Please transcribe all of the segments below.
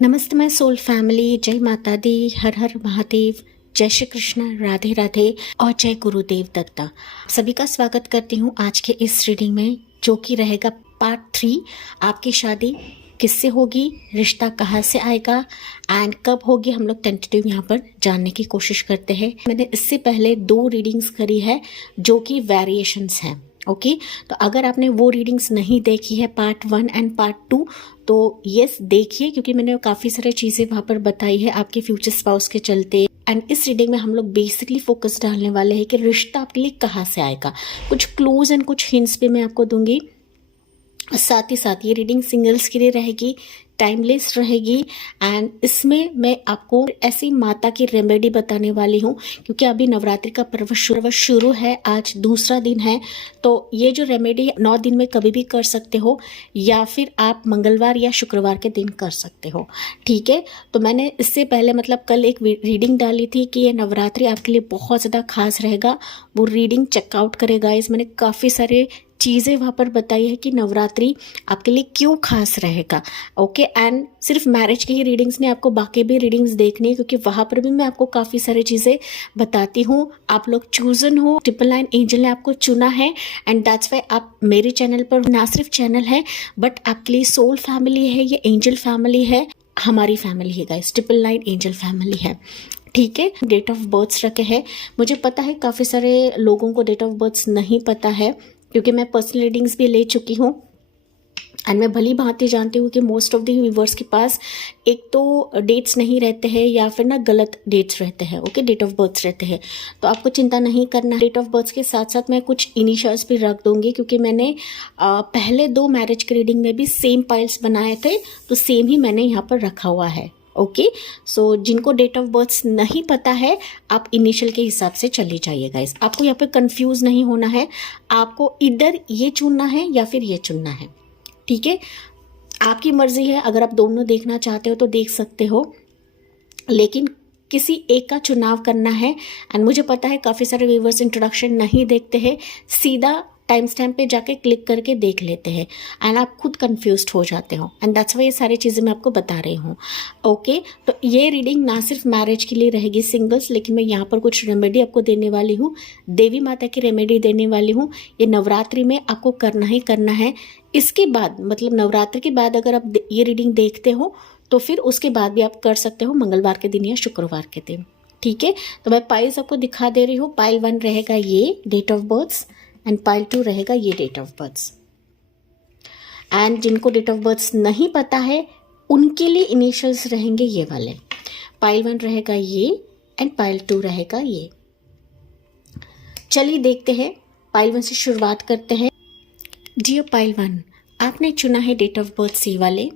नमस्ते my soul family, जय माता दी, हर हर महादेव, जय श्री कृष्ण, राधे राधे और जय गुरुदेव दत्ता। सभी का स्वागत करती हूँ आज के इस रीडिंग में, जो कि रहेगा पार्ट 3। आपकी शादी किससे होगी, रिश्ता कहाँ से आएगा एंड कब होगी, हम लोग टेंटेटिव यहाँ पर जानने की कोशिश करते हैं। मैंने इससे पहले 2 रीडिंग्स करी है जो कि वेरिएशंस हैं। ओके, तो अगर आपने वो रीडिंग्स नहीं देखी है पार्ट 1 एंड पार्ट 2 तो यस देखिए, क्योंकि मैंने काफ़ी सारी चीज़ें वहाँ पर बताई है आपके फ्यूचर स्पाउस के चलते। एंड इस रीडिंग में हम लोग बेसिकली फोकस डालने वाले हैं कि रिश्ता आपके लिए कहाँ से आएगा। कुछ क्लूज एंड कुछ हिंट्स भी मैं आपको दूंगी। साथ ही साथ ये रीडिंग सिंगल्स के लिए रहेगी, टाइमलेस रहेगी एंड इसमें मैं आपको ऐसी माता की रेमेडी बताने वाली हूँ, क्योंकि अभी नवरात्रि का पर्व शुरू है, आज दूसरा दिन है। तो ये जो रेमेडी 9 दिन में कभी भी कर सकते हो या फिर आप मंगलवार या शुक्रवार के दिन कर सकते हो। ठीक है, तो मैंने इससे पहले मतलब कल एक रीडिंग डाली थी कि ये नवरात्रि आपके लिए बहुत ज़्यादा खास रहेगा। वो रीडिंग चेकआउट करेगा। इस मैंने काफ़ी सारे चीज़ें वहाँ पर बताई है कि नवरात्रि आपके लिए क्यों खास रहेगा। ओके, एंड सिर्फ मैरिज की ही रीडिंग्स नहीं, आपको बाकी भी रीडिंग्स देखनी है, क्योंकि वहाँ पर भी मैं आपको काफ़ी सारी चीज़ें बताती हूँ। आप लोग चूजन हो, ट्रिपल नाइन एंजल ने आपको चुना है एंड दैट्स वाई आप मेरे चैनल पर, ना सिर्फ चैनल है बट आपके लिए सोल फैमिली है, ये एंजल फैमिली है, हमारी फैमिली है guys, triple nine angel family है। ठीक है, डेट ऑफ बर्थ्स रखे हैं। मुझे पता है काफ़ी सारे लोगों को डेट ऑफ बर्थ्स नहीं पता है, क्योंकि मैं पर्सनल रीडिंग्स भी ले चुकी हूँ एंड मैं भली भांति जानती हूँ कि मोस्ट ऑफ द व्यूवर्स के पास एक तो डेट्स नहीं रहते हैं या फिर ना गलत डेट्स रहते हैं। ओके, डेट ऑफ बर्थ्स रहते हैं, तो आपको चिंता नहीं करना। डेट ऑफ बर्थ के साथ साथ मैं कुछ इनिशियल्स भी रख दूंगी, क्योंकि मैंने पहले 2 मैरिज के रीडिंग में भी सेम पाइल्स बनाए थे, तो सेम ही मैंने यहाँ पर रखा हुआ है। ओके, सो जिनको डेट ऑफ बर्थ नहीं पता है आप इनिशियल के हिसाब से चले जाइए गाइस। आपको यहाँ पे कंफ्यूज नहीं होना है, आपको इधर ये चुनना है या फिर ये चुनना है। ठीक है, आपकी मर्जी है, अगर आप दोनों देखना चाहते हो तो देख सकते हो, लेकिन किसी एक का चुनाव करना है। एंड मुझे पता है काफ़ी सारे व्यूवर्स इंट्रोडक्शन नहीं देखते हैं, सीधा टाइम स्टैम्प पे जाके क्लिक करके देख लेते हैं एंड आप खुद कंफ्यूज्ड हो जाते हो, एंड दैट्स वाई ये सारी चीज़ें मैं आपको बता रही हूँ। ओके, तो ये रीडिंग ना सिर्फ मैरिज के लिए रहेगी सिंगल्स, लेकिन मैं यहाँ पर कुछ रेमेडी आपको देने वाली हूँ, देवी माता की रेमेडी देने वाली हूँ। ये नवरात्रि में आपको करना ही करना है। इसके बाद मतलब नवरात्रि के बाद अगर आप ये रीडिंग देखते हो तो फिर उसके बाद भी आप कर सकते हो मंगलवार के दिन या शुक्रवार के दिन। ठीक है, तो मैं पाइल्स आपको दिखा दे रही हूँ। पाइल 1 रहेगा ये date of births and pile 2 रहेगा ये डेट ऑफ बर्थ्स। एंड जिनको डेट ऑफ बर्थ्स नहीं पता है उनके लिए इनिशियल्स रहेंगे ये वाले। पाइल 1 रहेगा ये एंड पाइल 2 रहेगा ये। चलिए देखते हैं, पाइल 1 से शुरुआत करते हैं। डियर पाइल 1, आपने चुना है डेट ऑफ बर्थ सी वाले।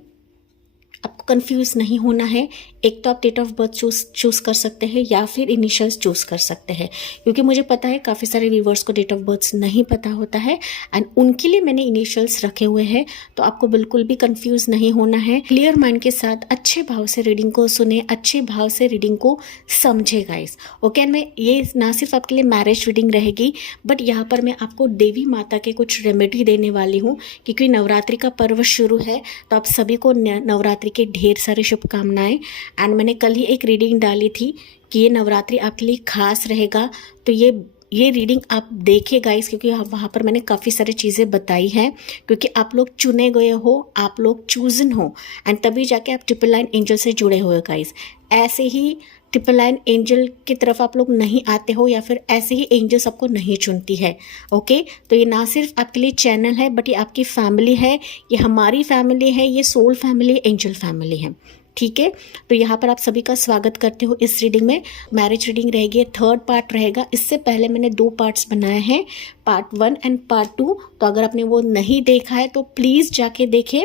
आपको कंफ्यूज नहीं होना है, एक तो आप डेट ऑफ बर्थ चूज कर सकते हैं या फिर इनिशियल्स चूज कर सकते हैं, क्योंकि मुझे पता है काफ़ी सारे व्यूवर्स को डेट ऑफ बर्थ नहीं पता होता है एंड उनके लिए मैंने इनिशियल्स रखे हुए हैं। तो आपको बिल्कुल भी कंफ्यूज नहीं होना है, क्लियर माइंड के साथ अच्छे भाव से रीडिंग को सुने, अच्छे भाव से रीडिंग को समझे गाइस। ओके, मैं ये ना सिर्फ आपके लिए मैरिज रीडिंग रहेगी बट यहाँ पर मैं आपको देवी माता के कुछ रेमेडी देने वाली हूँ, क्योंकि नवरात्रि का पर्व शुरू है। तो आप सभी को नवरात्रि के ढेर सारी शुभकामनाएं। एंड मैंने कल ही एक रीडिंग डाली थी कि ये नवरात्रि आपके लिए खास रहेगा, तो ये रीडिंग आप देखिए गाइस, क्योंकि वहाँ पर मैंने काफ़ी सारी चीज़ें बताई हैं, क्योंकि आप लोग चुने गए हो, आप लोग चूजन हो एंड तभी जाके आप ट्रिपल नाइन एंजल से जुड़े हुए गाइस। ऐसे ही ट्रिपल नाइन एंजल की तरफ आप लोग नहीं आते हो या फिर ऐसे ही एंजल्स आपको नहीं चुनती है। ओके, तो ये ना सिर्फ आपके लिए चैनल है बट ये आपकी फैमिली है, ये हमारी फैमिली है, ये सोल फैमिली, एंजल फैमिली है। ठीक है, तो यहाँ पर आप सभी का स्वागत करते हो इस रीडिंग में। मैरिज रीडिंग रहेगी, 3rd पार्ट रहेगा। इससे पहले मैंने 2 पार्ट्स बनाए हैं, पार्ट 1 एंड पार्ट 2। तो अगर आपने वो नहीं देखा है तो प्लीज़ जाके देखें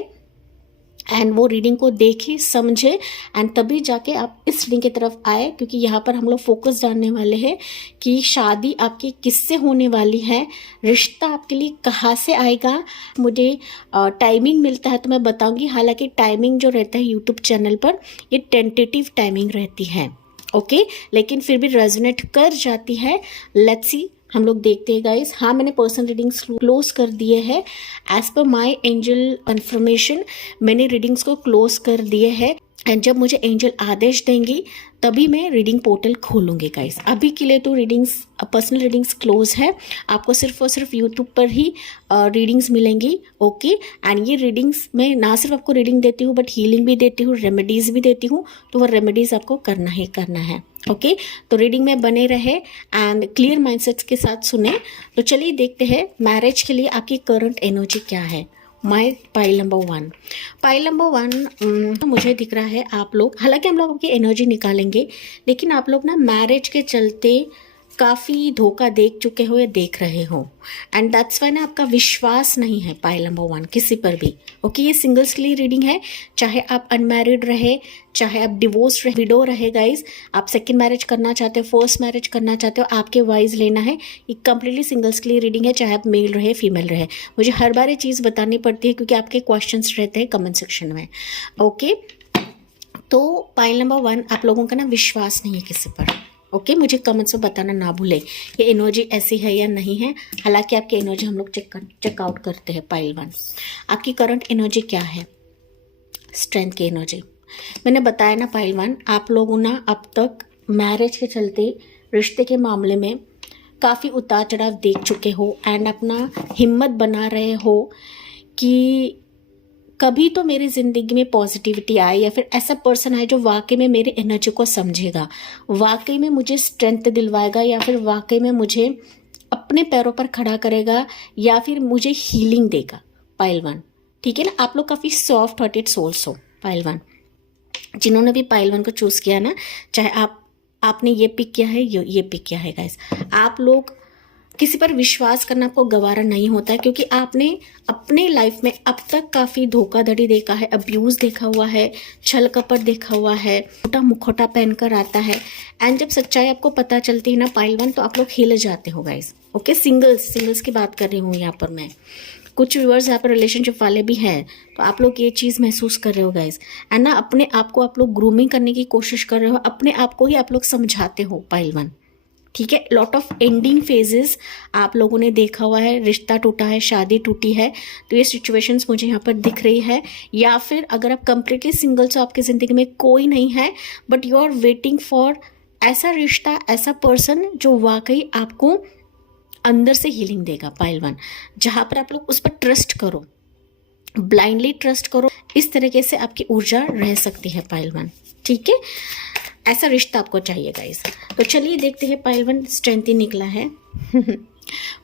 एंड वो रीडिंग को देखें, समझे एंड तभी जाके आप इस रीडिंग की तरफ आए, क्योंकि यहाँ पर हम लोग फोकस जानने वाले हैं कि शादी आपकी किससे होने वाली है, रिश्ता आपके लिए कहाँ से आएगा। मुझे टाइमिंग मिलता है तो मैं बताऊंगी, हालांकि टाइमिंग जो रहता है यूट्यूब चैनल पर ये टेंटेटिव टाइमिंग रहती है। ओके, लेकिन फिर भी रेजोनेट कर जाती है। लेट्स सी, हम लोग देखते हैं गाइस। हाँ, मैंने पर्सनल रीडिंग्स क्लोज कर दिए हैं एज पर माय एंजल कंफर्मेशन। मैंने रीडिंग्स को क्लोज कर दिए हैं एंड जब मुझे एंजल आदेश देंगी तभी मैं रीडिंग पोर्टल खोलूँगी गाइस। अभी के लिए तो रीडिंग्स, पर्सनल रीडिंग्स क्लोज है। आपको सिर्फ और सिर्फ यूट्यूब पर ही रीडिंग्स मिलेंगी। ओके, एंड ये रीडिंग्स मैं ना सिर्फ आपको रीडिंग देती हूँ बट हीलिंग भी देती हूँ, रेमेडीज़ भी देती हूँ। तो वो रेमेडीज़ आपको करना ही करना है। ओके, तो रीडिंग में बने रहे एंड क्लियर माइंडसेट्स के साथ सुने। तो चलिए देखते हैं मैरिज के लिए आपकी करंट एनर्जी क्या है। माई पाइल नंबर 1, पाइल नंबर 1 मुझे दिख रहा है आप लोग, हालांकि हम लोग आपकी एनर्जी निकालेंगे, लेकिन आप लोग ना मैरिज के चलते काफ़ी धोखा देख चुके हो या देख रहे हो, एंड दैट्स वाई ना आपका विश्वास नहीं है पाइल नंबर 1 किसी पर भी। ओके, ये सिंगल्स के लिए रीडिंग है, चाहे आप अनमैरिड रहे, चाहे आप डिवोर्स रहे, विडो रहे गाइज, आप सेकंड मैरिज करना चाहते हो, फर्स्ट मैरिज करना चाहते हो, आपके वाइज लेना है। ये कंप्लीटली सिंगल्स के लिए रीडिंग है, चाहे आप मेल रहे फीमेल रहे। मुझे हर बार ये चीज़ बतानी पड़ती है क्योंकि आपके क्वेश्चंस रहते हैं कमेंट सेक्शन में। ओके, तो पाइल नंबर 1 आप लोगों का ना विश्वास नहीं है किसी पर। ओके, मुझे कमेंट्स में बताना ना भूले ये एनर्जी ऐसी है या नहीं है। हालांकि आपकी एनर्जी हम लोग चेकआउट करते हैं। पाइल 1 आपकी करंट एनर्जी क्या है? स्ट्रेंथ की एनर्जी। मैंने बताया ना पाइल 1, आप लोगों ना अब तक मैरिज के चलते रिश्ते के मामले में काफ़ी उतार चढ़ाव देख चुके हो एंड अपना हिम्मत बना रहे हो कि कभी तो मेरी ज़िंदगी में पॉजिटिविटी आए या फिर ऐसा पर्सन आए जो वाकई में मेरी एनर्जी को समझेगा, वाकई में मुझे स्ट्रेंथ दिलवाएगा, या फिर वाकई में मुझे अपने पैरों पर खड़ा करेगा, या फिर मुझे हीलिंग देगा। पाइल 1, ठीक है ना, आप लोग काफ़ी सॉफ्ट हार्टेड सोल्स हो। पाइल 1 जिन्होंने भी पाइल 1 को चूज़ किया ना, चाहे आपने ये पिक किया है, ये पिक किया है गाइस, आप लोग किसी पर विश्वास करना आपको गवारा नहीं होता है क्योंकि आपने अपने लाइफ में अब तक काफ़ी धोखाधड़ी देखा है, अब्यूज़ देखा हुआ है, छल कपट देखा हुआ है, छोटा मुखौटा पहनकर आता है, एंड जब सच्चाई आपको पता चलती है ना पाइल 1, तो आप लोग हिल जाते हो गाइस। ओके, सिंगल्स की बात कर रही हूँ यहाँ पर मैं। कुछ व्यूअर्स यहाँ पर रिलेशनशिप वाले भी हैं, तो आप लोग ये चीज़ महसूस कर रहे हो गाइस, एंड ना अपने आप को आप लोग ग्रूमिंग करने की कोशिश कर रहे हो, अपने आप को ही आप लोग समझाते हो पाइल 1। ठीक है, लॉट ऑफ एंडिंग फेजेस आप लोगों ने देखा हुआ है, रिश्ता टूटा है, शादी टूटी है, तो ये सिचुएशंस मुझे यहाँ पर दिख रही है। या फिर अगर आप कंप्लीटली सिंगल्स हो, आपकी ज़िंदगी में कोई नहीं है, but you are waiting for ऐसा रिश्ता, ऐसा पर्सन जो वाकई आपको अंदर से हीलिंग देगा। पाइल 1 जहाँ पर आप लोग उस पर ट्रस्ट करो, ब्लाइंडली ट्रस्ट करो, इस तरीके से आपकी ऊर्जा रह सकती है पाइल 1। ठीक है, ऐसा रिश्ता आपको चाहिए गाइस। तो चलिए देखते हैं पाइल 1 स्ट्रेंथ ही निकला है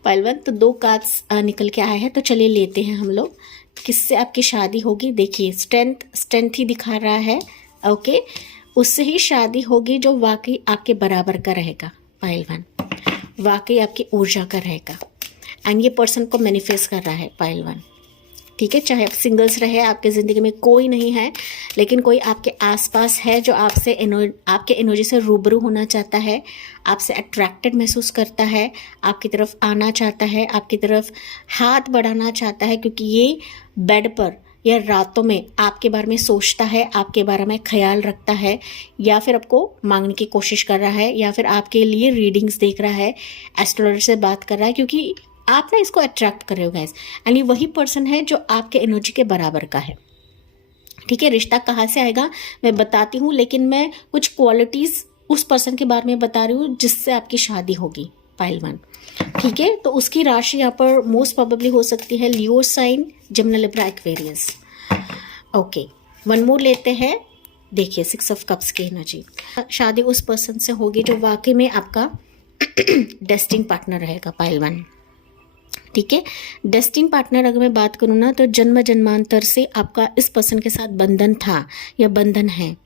पाइल 1 तो 2 कार्ड्स निकल के आए हैं, तो चलिए लेते हैं हम लोग किससे आपकी शादी होगी। देखिए स्ट्रेंथ ही दिखा रहा है। ओके, उससे ही शादी होगी जो वाकई आपके बराबर का रहेगा। पाइल 1 वाकई आपकी ऊर्जा का रहेगा, एंड ये पर्सन को मैनिफेस्ट कर रहा है पाइल 1। ठीक है, चाहे आप सिंगल्स रहे, आपके ज़िंदगी में कोई नहीं है, लेकिन कोई आपके आसपास है जो आपके एनर्जी से रूबरू होना चाहता है, आपसे अट्रैक्टेड महसूस करता है, आपकी तरफ आना चाहता है, आपकी तरफ हाथ बढ़ाना चाहता है, क्योंकि ये बेड पर या रातों में आपके बारे में सोचता है, आपके बारे में ख्याल रखता है, या फिर आपको मांगने की कोशिश कर रहा है, या फिर आपके लिए रीडिंग्स देख रहा है, एस्ट्रोलॉजर से बात कर रहा है, क्योंकि आप ना इसको अट्रैक्ट कर रहे हो गाइस, यानी वही पर्सन है जो आपके एनर्जी के बराबर का है। ठीक है, रिश्ता कहाँ से आएगा मैं बताती हूँ, लेकिन मैं कुछ क्वालिटीज़ उस पर्सन के बारे में बता रही हूँ जिससे आपकी शादी होगी। पाइल 1 ठीक है, तो उसकी राशि यहाँ पर मोस्ट प्रोबेबली हो सकती है Leo sign, Gemini, Libra, Aquarius. Okay, one more लेते हैं। देखिए 6 ऑफ कप्स की एनर्जी, शादी उस पर्सन से होगी जो वाकई में आपका डेस्टिनी पार्टनर रहेगा। पाइल 1 ठीक है, डेस्टिनी पार्टनर अगर मैं बात करूँ ना, तो जन्म जन्मांतर से आपका इस पर्सन के साथ बंधन था या बंधन है।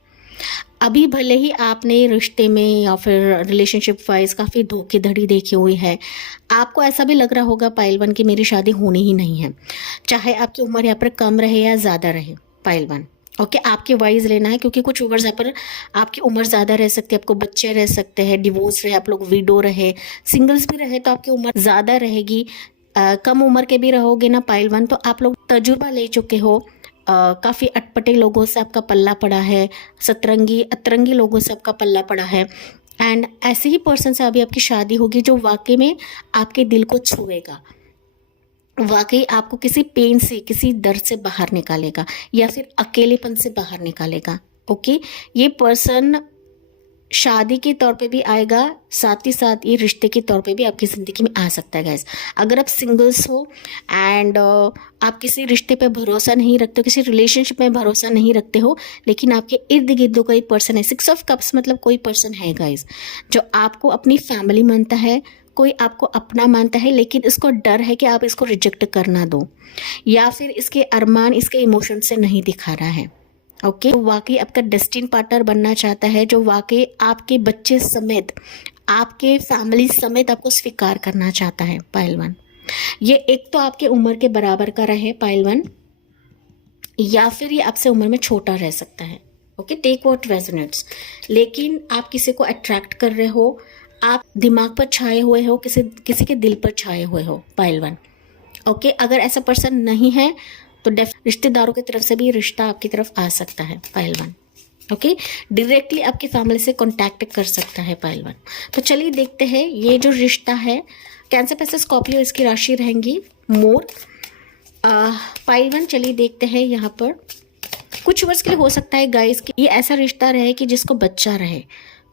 अभी भले ही आपने रिश्ते में या फिर रिलेशनशिप वाइज काफ़ी धोखेधड़ी देखी हुई है, आपको ऐसा भी लग रहा होगा पाइल 1 की मेरी शादी होनी ही नहीं है, चाहे आपकी उम्र यहाँ पर कम रहे या ज़्यादा रहे। पाइल 1 ओके, आपके वाइज लेना है, क्योंकि कुछ व्यूअर्स यहाँ पर आपकी उम्र ज़्यादा रह सकती है, आपको बच्चे रह सकते हैं, डिवोर्स रहे, आप लोग विडो रहे, सिंगल्स भी रहे तो आपकी उम्र ज़्यादा रहेगी। कम उम्र के भी रहोगे ना पाइल 1, तो आप लोग तजुर्बा ले चुके हो, काफ़ी अटपटे लोगों से आपका पल्ला पड़ा है, सतरंगी अतरंगी लोगों से आपका पल्ला पड़ा है, एंड ऐसे ही पर्सन से अभी आपकी शादी होगी जो वाकई में आपके दिल को छुएगा, वाकई आपको किसी पेन से, किसी दर्द से बाहर निकालेगा, या फिर अकेलेपन से बाहर निकालेगा। ओके, ये पर्सन शादी के तौर पे भी आएगा, साथ ही साथ ये रिश्ते के तौर पे भी आपकी ज़िंदगी में आ सकता है गाइस। अगर आप सिंगल्स हो एंड आप किसी रिश्ते पे भरोसा नहीं रखते हो, किसी रिलेशनशिप में भरोसा नहीं रखते हो, लेकिन आपके इर्द गिर्द कोई पर्सन है, 6 ऑफ कप्स मतलब कोई पर्सन है गाइस जो आपको अपनी फैमिली मानता है, कोई आपको अपना मानता है, लेकिन इसको डर है कि आप इसको रिजेक्ट कर ना दो, या फिर इसके अरमान इसके इमोशन से नहीं दिखा रहा है। ओके, वाकई आपका डेस्टिन पार्टनर बनना चाहता है, जो वाकई आपके बच्चे समेत, आपके फैमिली समेत आपको स्वीकार करना चाहता है। पाइल 1, ये एक तो आपके उम्र के बराबर का रहे पाइल 1, या फिर ये आपसे उम्र में छोटा रह सकता है। Okay, take what resonates. लेकिन आप किसी को अट्रैक्ट कर रहे हो, आप दिमाग पर छाए हुए हो, किसी के दिल पर छाए हुए हो पाइल 1। ओके, अगर ऐसा पर्सन नहीं है तो रिश्तेदारों की तरफ से भी रिश्ता आपकी तरफ आ सकता है पाइल 1। ओके, डायरेक्टली आपकी फैमिली से कांटेक्ट कर सकता है पाइल 1। तो चलिए देखते हैं ये जो रिश्ता है, कैंसर पैसे स्कॉर्पियो इसकी राशि रहेंगी मोर। पाइल 1 चलिए देखते हैं यहाँ पर कुछ वर्ष के लिए हो सकता है गाइस कि ये ऐसा रिश्ता रहे कि जिसको बच्चा रहे,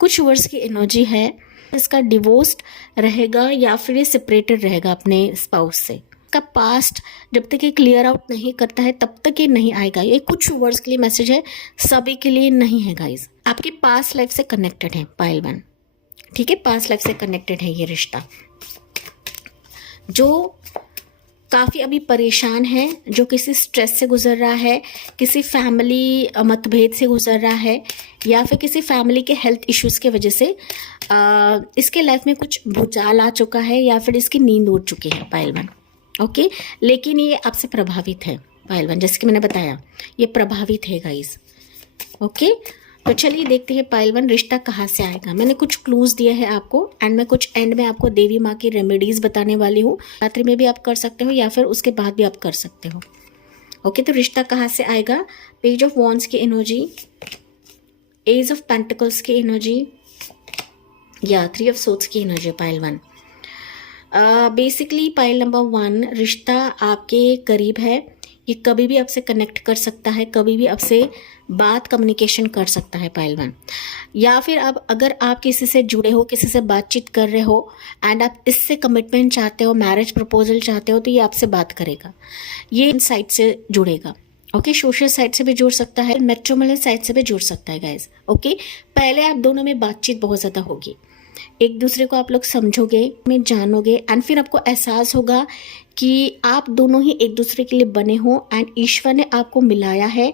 कुछ वर्ष की एनर्जी है, इसका डिवोर्स्ड रहेगा या फिर ये सेपरेटेड रहेगा अपने स्पाउस से। का पास्ट जब तक ये क्लियर आउट नहीं करता है तब तक ये नहीं आएगा। ये कुछ वर्ड्स के लिए मैसेज है, सभी के लिए नहीं है गाइस। आपके पास्ट लाइफ से कनेक्टेड है पाइल 1, ठीक है, पास्ट लाइफ से कनेक्टेड है ये रिश्ता, जो काफ़ी अभी परेशान है, जो किसी स्ट्रेस से गुजर रहा है, किसी फैमिली मतभेद से गुजर रहा है, या फिर किसी फैमिली के हेल्थ इश्यूज़ के वजह से इसके लाइफ में कुछ भूचाल आ चुका है, या फिर इसकी नींद उड़ चुकी है पाइल 1। ओके, लेकिन ये आपसे प्रभावित है पाइल 1, जैसे कि मैंने बताया ये प्रभावित है गाइस। ओके, तो चलिए देखते हैं पाइल 1 रिश्ता कहाँ से आएगा। मैंने कुछ क्लूज दिए हैं आपको, एंड मैं कुछ एंड में आपको देवी माँ की रेमेडीज बताने वाली हूँ। रात्रि में भी आप कर सकते हो या फिर उसके बाद भी आप कर सकते हो। ओके, तो रिश्ता कहाँ से आएगा? पेज ऑफ वॉन्ड्स की एनर्जी, एज ऑफ पेंटिकल्स की एनर्जी, या 3 ऑफ सोर्ड्स की energy pile 1। Basically pile number 1 रिश्ता आपके करीब है, ये कभी भी आपसे कनेक्ट कर सकता है, कभी भी आपसे बात कम्युनिकेशन कर सकता है पाइल 1। या फिर अब अगर आप किसी से जुड़े हो, किसी से बातचीत कर रहे हो एंड आप इससे कमिटमेंट चाहते हो, मैरिज प्रपोजल चाहते हो, तो ये आपसे बात करेगा, ये इन साइट से जुड़ेगा। ओके, सोशल साइट से भी जुड़ सकता है, मैट्रिमोनियल साइट से भी जुड़ सकता है गाइज। ओके, पहले आप दोनों में बातचीत बहुत ज़्यादा होगी, एक दूसरे को आप लोग समझोगे, में जानोगे, एंड फिर आपको एहसास होगा कि आप दोनों ही एक दूसरे के लिए बने हो एंड ईश्वर ने आपको मिलाया है,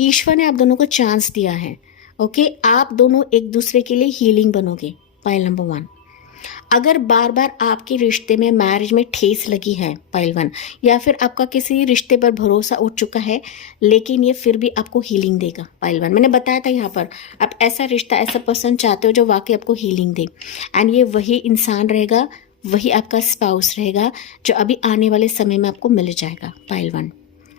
ईश्वर ने आप दोनों को चांस दिया है। ओके, आप दोनों एक दूसरे के लिए हीलिंग बनोगे पाइल नंबर 1। अगर बार बार आपके रिश्ते में, मैरिज में ठेस लगी है पाइल 1, या फिर आपका किसी रिश्ते पर भरोसा उठ चुका है लेकिन ये फिर भी आपको हीलिंग देगा पाइल 1। मैंने बताया था यहाँ पर आप ऐसा रिश्ता, ऐसा पर्सन चाहते हो जो वाकई आपको हीलिंग दे, एंड ये वही इंसान रहेगा, वही आपका स्पाउस रहेगा जो अभी आने वाले समय में आपको मिल जाएगा पाइल 1।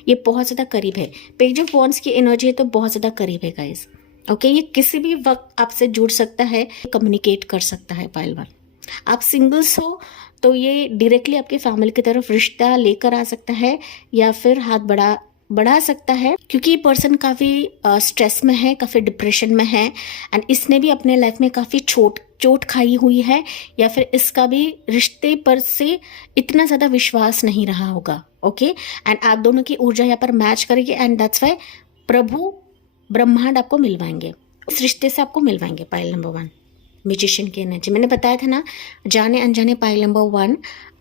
ये बहुत ज़्यादा करीब है, पेज ऑफ वॉन्ड्स की एनर्जी है तो बहुत ज़्यादा करीब है गाइस। ओके, ये किसी भी वक्त आपसे जुड़ सकता है, कम्युनिकेट कर सकता है पाइल 1। आप सिंगल्स हो तो ये डायरेक्टली आपके फैमिली की तरफ रिश्ता लेकर आ सकता है, या फिर हाथ बढ़ा सकता है, क्योंकि ये पर्सन काफ़ी स्ट्रेस में है, काफ़ी डिप्रेशन में है, एंड इसने भी अपने लाइफ में काफ़ी चोट खाई हुई है, या फिर इसका भी रिश्ते पर से इतना ज़्यादा विश्वास नहीं रहा होगा। ओके, एंड आप दोनों की ऊर्जा यहाँ पर मैच करेगी, एंड दैट्स वाई प्रभु ब्रह्मांड आपको मिलवाएंगे, इस रिश्ते से आपको मिलवाएंगे पाइल नंबर 1। म्यूजिशियन की एनर्जी मैंने बताया था ना, जाने अनजाने पाइल नंबर 1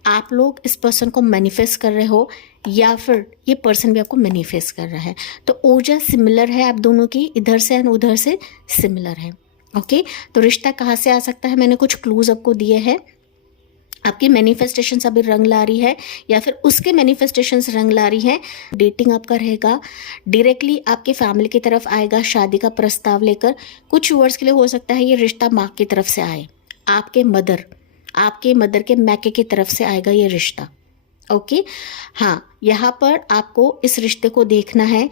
आप लोग इस पर्सन को मैनिफेस्ट कर रहे हो, या फिर ये पर्सन भी आपको मैनिफेस्ट कर रहा है, तो ऊर्जा सिमिलर है आप दोनों की, इधर से एंड उधर से सिमिलर है। ओके, तो रिश्ता कहाँ से आ सकता है, मैंने कुछ क्लूज आपको दिए हैं। आपकी मैनिफेस्टेशन अभी रंग ला रही है, या फिर उसके मैनिफेस्टेशंस रंग ला रही है, डेटिंग आपका रहेगा, डायरेक्टली आपके फैमिली की तरफ आएगा शादी का प्रस्ताव लेकर। कुछ वर्ड्स के लिए हो सकता है ये रिश्ता माँ की तरफ से आए, आपके मदर के मैके की तरफ से आएगा ये रिश्ता। ओके, हाँ, यहाँ पर आपको इस रिश्ते को देखना है,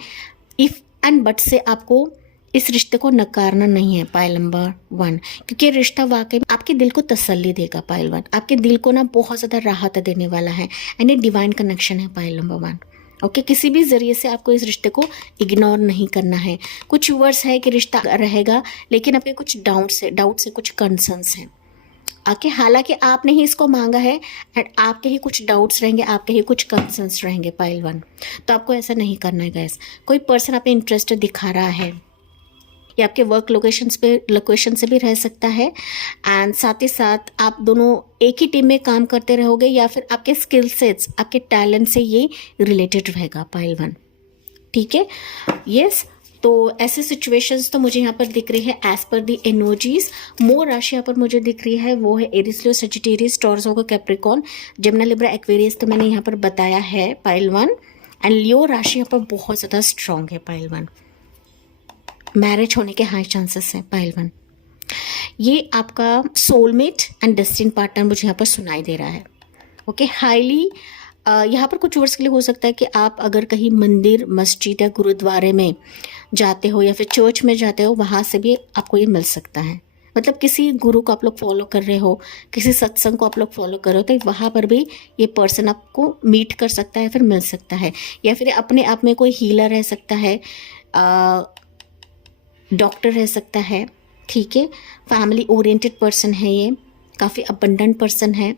इफ़ एंड बट से आपको इस रिश्ते को नकारना नहीं है पाइल नंबर 1, क्योंकि रिश्ता वाकई में आपके दिल को तसल्ली देगा पाइल 1, आपके दिल को ना बहुत ज़्यादा राहत देने वाला है, एंड ये डिवाइन कनेक्शन है पाइल नंबर 1। ओके किसी भी ज़रिए से आपको इस रिश्ते को इग्नोर नहीं करना है। कुछ व्यूअर्स है कि रिश्ता रहेगा, लेकिन आपके कुछ डाउट्स है, कुछ कंसर्न्स हैं। ओके हालांकि आपने ही इसको मांगा है एंड आपके ही कुछ डाउट्स रहेंगे, आपके ही कुछ कंसर्न्स रहेंगे पाइल 1। तो आपको ऐसा नहीं करना है गाइस। कोई पर्सन आप पे इंटरेस्ट दिखा रहा है, ये आपके वर्क लोकेशन से भी रह सकता है एंड साथ ही साथ आप दोनों एक ही टीम में काम करते रहोगे, या फिर आपके स्किल सेट्स, आपके टैलेंट से ये रिलेटेड रहेगा पाइल 1। ठीक है, यस। तो ऐसे सिचुएशंस तो मुझे यहाँ पर दिख रही है एज पर दी एनर्जीज। मोर राशि यहाँ पर मुझे दिख रही है वो है Aries, Leo, Sagittarius, Taurus, Capricorn, Gemini, Libra, Aquarius, तो मैंने यहाँ पर बताया है पाइल 1। एंड लियो राशि यहाँ पर बहुत ज़्यादा स्ट्रांग है पाइल 1। मैरिज होने के हाई चांसेस हैं पाइल 1। ये आपका सोलमेट एंड डेस्टिन पार्टनर मुझे यहाँ पर सुनाई दे रहा है। ओके हाईली यहाँ पर कुछ वर्ड्स के लिए हो सकता है कि आप अगर कहीं मंदिर, मस्जिद या गुरुद्वारे में जाते हो या फिर चर्च में जाते हो, वहाँ से भी आपको ये मिल सकता है। मतलब किसी गुरु को आप लोग फॉलो कर रहे हो, किसी सत्संग को आप लोग फॉलो कर रहे हो, तो वहाँ पर भी ये पर्सन आपको मीट कर सकता है, फिर मिल सकता है। या फिर अपने आप में कोई हीलर रह सकता है, डॉक्टर रह सकता है। ठीक है, फैमिली ओरिएंटेड पर्सन है, ये काफ़ी अबंडेंट पर्सन है।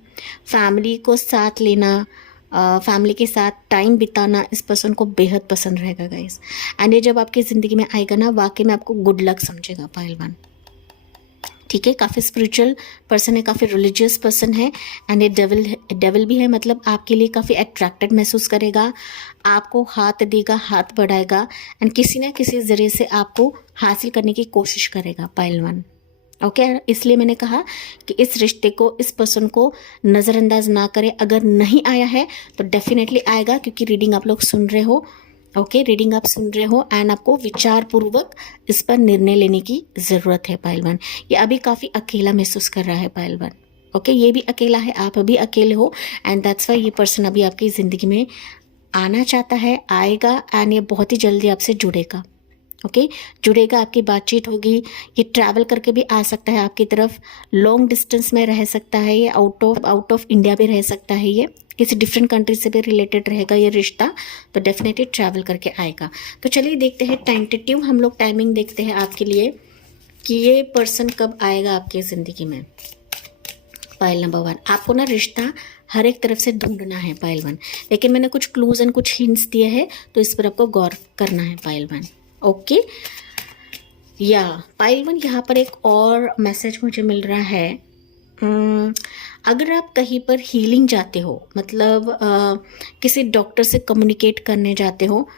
फैमिली को साथ लेना, फैमिली के साथ टाइम बिताना इस पर्सन को बेहद पसंद रहेगा गाइस। एंड ये जब आपकी ज़िंदगी में आएगा ना, वाकई में आपको गुड लक समझेगा पाइल 1। ठीक है, काफ़ी स्पिरिचुअल पर्सन है, काफ़ी रिलीजियस पर्सन है एंड ये डेविल भी है, मतलब आपके लिए काफ़ी अट्रैक्टेड महसूस करेगा, आपको हाथ देगा, हाथ बढ़ाएगा एंड किसी न किसी ज़रिए से आपको हासिल करने की कोशिश करेगा पाइल 1। ओके इसलिए मैंने कहा कि इस रिश्ते को, इस पर्सन को नज़रअंदाज ना करें। अगर नहीं आया है तो डेफिनेटली आएगा, क्योंकि रीडिंग आप लोग सुन रहे हो। ओके रीडिंग आप सुन रहे हो एंड आपको विचार पूर्वक इस पर निर्णय लेने की ज़रूरत है पाइल 1। ये अभी काफ़ी अकेला महसूस कर रहा है पाइल 1। ओके ये भी अकेला है, आप अभी अकेले हो एंड दैट्स वाई ये पर्सन अभी आपकी ज़िंदगी में आना चाहता है, आएगा एंड ये बहुत ही जल्दी आपसे जुड़ेगा। ओके जुड़ेगा, आपकी बातचीत होगी। ये ट्रैवल करके भी आ सकता है आपकी तरफ, लॉन्ग डिस्टेंस में रह सकता है, ये आउट ऑफ इंडिया भी रह सकता है, ये किसी डिफरेंट कंट्री से भी रिलेटेड रहेगा ये रिश्ता, तो डेफिनेटली ट्रैवल करके आएगा। तो चलिए देखते हैं टेंटेटिव हम लोग टाइमिंग देखते हैं आपके लिए कि ये पर्सन कब आएगा आपकी ज़िंदगी में। पाइल नंबर 1, आपको ना रिश्ता हर एक तरफ से ढूंढना है पाइल 1, लेकिन मैंने कुछ क्लूज एंड कुछ हिंट्स दिए हैं, तो इस पर आपको गौर करना है पाइल 1। ओके या पाइल 1 यहाँ पर एक और मैसेज मुझे मिल रहा है। अगर आप कहीं पर हीलिंग जाते हो, मतलब किसी डॉक्टर से कम्युनिकेट करने जाते हो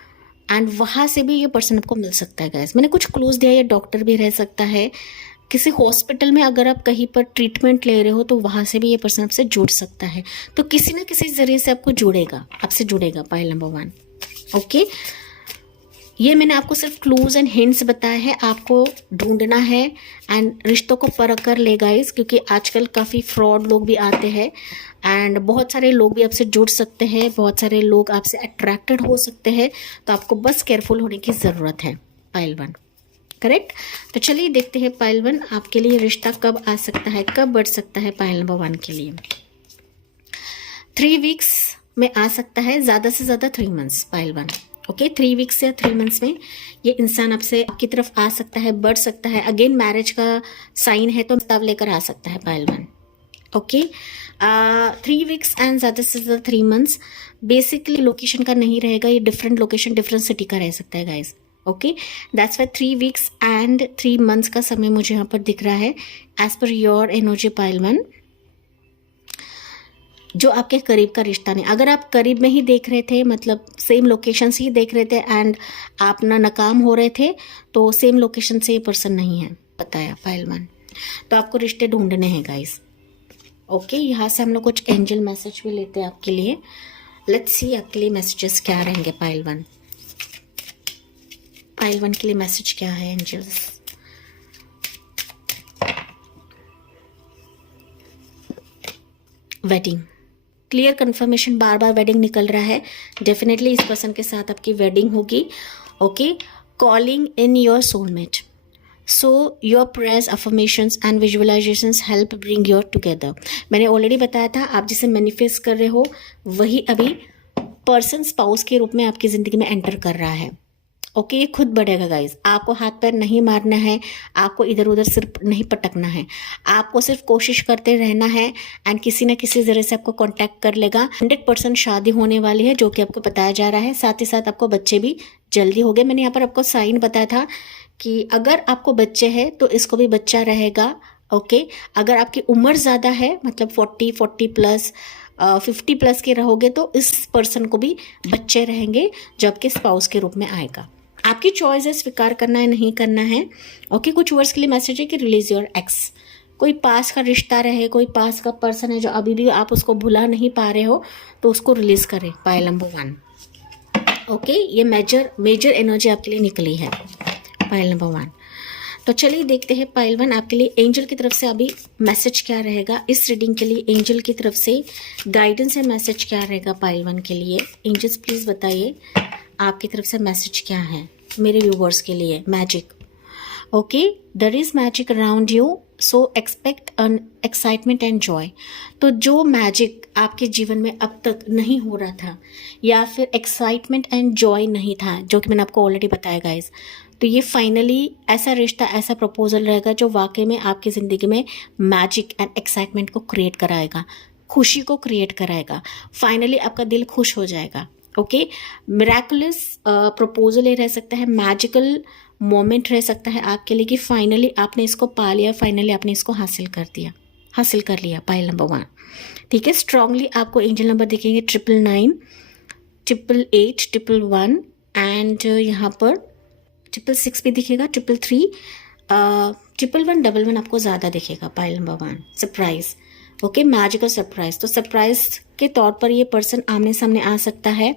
एंड वहाँ से भी ये पर्सन आपको मिल सकता है गाइस। मैंने कुछ क्लूज दिया, ये डॉक्टर भी रह सकता है, किसी हॉस्पिटल में अगर आप कहीं पर ट्रीटमेंट ले रहे हो तो वहाँ से भी ये पर्सन आपसे जुड़ सकता है। तो किसी ना किसी ज़रिए से आपको जुड़ेगा, आपसे जुड़ेगा पाइल नंबर 1। ओके ये मैंने आपको सिर्फ क्लूज एंड हिंट्स बताए हैं, आपको ढूंढना है एंड रिश्तों को परख कर ले गाइस, क्योंकि आजकल काफ़ी फ्रॉड लोग भी आते हैं एंड बहुत सारे लोग भी आपसे जुड़ सकते हैं, बहुत सारे लोग आपसे अट्रैक्टेड हो सकते हैं, तो आपको बस केयरफुल होने की ज़रूरत है पाइल 1। करेक्ट, तो चलिए देखते हैं पाइल 1 आपके लिए रिश्ता कब आ सकता है, कब बढ़ सकता है पाइल नंबर 1 के लिए। 3 वीक्स में आ सकता है, ज़्यादा से ज़्यादा 3 मंथ्स पाइल 1। ओके 3 वीक्स या 3 मंथ्स में ये इंसान आपसे आपकी तरफ आ सकता है, बढ़ सकता है। अगेन मैरिज का साइन है तो प्रस्ताव लेकर आ सकता है पाइल 1। ओके 3 वीक्स एंड ज़्यादा से ज़्यादा 3 मंथ्स। बेसिकली लोकेशन का नहीं रहेगा, ये डिफरेंट लोकेशन, डिफरेंट सिटी का रह सकता है guys. Okay that's why 3 weeks and 3 months का समय मुझे यहाँ पर दिख रहा है as per your energy pile 1। जो आपके करीब का रिश्ता नहीं, अगर आप करीब में ही देख रहे थे, मतलब सेम लोकेशन से ही देख रहे थे एंड आप ना नाकाम हो रहे थे, तो सेम लोकेशन से ये पर्सन नहीं है, बताया पाइल 1। तो आपको रिश्ते ढूंढने हैं गाइस। ओके यहाँ से हम लोग कुछ एंजल मैसेज भी लेते हैं आपके लिए। लेट्स सी आपके लिए मैसेजेस क्या रहेंगे पाइल 1। पाइल 1 के लिए मैसेज क्या है एंजल्स। वेडिंग, क्लियर कंफर्मेशन, बार बार वेडिंग निकल रहा है। डेफिनेटली इस पर्सन के साथ आपकी वेडिंग होगी। Okay calling in your soulmate, so your prayers, affirmations and visualisations help bring your together. मैंने ऑलरेडी बताया था, आप जिसे मैनिफेस्ट कर रहे हो वही अभी पर्सन स्पाउस के रूप में आपकी ज़िंदगी में एंटर कर रहा है। ओके, ये खुद बढ़ेगा गाइज। आपको हाथ पैर नहीं मारना है, आपको इधर उधर सिर्फ नहीं पटकना है, आपको सिर्फ कोशिश करते रहना है एंड किसी न किसी जरिए से आपको कांटेक्ट कर लेगा। 100% शादी होने वाली है जो कि आपको बताया जा रहा है। साथ ही साथ आपको बच्चे भी जल्दी हो गए। मैंने यहाँ पर आपको साइन बताया था कि अगर आपको बच्चे हैं तो इसको भी बच्चा रहेगा। ओके, अगर आपकी उम्र ज़्यादा है, मतलब 40 प्लस 50 प्लस के रहोगे तो इस पर्सन को भी बच्चे रहेंगे जो आपके स्पाउस के रूप में आएगा। आपकी चॉइस है स्वीकार करना है नहीं करना है। ओके, कुछ वर्ड्स के लिए मैसेज है कि रिलीज योर एक्स। कोई पास का रिश्ता रहे, कोई पास का पर्सन है जो अभी भी आप उसको भुला नहीं पा रहे हो, तो उसको रिलीज करें। Pile number 1। ओके, ये मेजर एनर्जी आपके लिए निकली है पाइल नंबर 1। तो चलिए देखते हैं पाइल 1 आपके लिए एंजल की तरफ से अभी मैसेज क्या रहेगा। इस रीडिंग के लिए एंजल की तरफ से गाइडेंस है, मैसेज क्या रहेगा पाइल 1 के लिए। एंजल्स प्लीज बताइए आपकी तरफ से मैसेज क्या है मेरे व्यूवर्स के लिए। Magic, okay, there is magic around you, so expect an excitement and joy. तो जो मैजिक आपके जीवन में अब तक नहीं हो रहा था या फिर एक्साइटमेंट एंड जॉय नहीं था, जो कि मैंने आपको ऑलरेडी बताया गाइज, तो ये फाइनली ऐसा रिश्ता, ऐसा प्रपोजल रहेगा जो वाकई में आपकी ज़िंदगी में मैजिक एंड एक्साइटमेंट को क्रिएट कराएगा, खुशी को क्रिएट कराएगा। फाइनली आपका दिल खुश हो जाएगा। ओके, मिरेकुलस प्रपोजल ये रह सकता है, मैजिकल मोमेंट रह सकता है आपके लिए कि फाइनली आपने इसको पा लिया, फाइनली आपने इसको हासिल कर लिया पाइल नंबर 1। ठीक है, स्ट्रांगली आपको एंजल नंबर दिखेंगे 999, 888, 111 एंड यहाँ पर 666 भी दिखेगा, 333, 111 आपको ज़्यादा दिखेगा pile number 1। Surprise, okay, magical surprise. तो सरप्राइज के तौर पर ये पर्सन आमने सामने आ सकता है,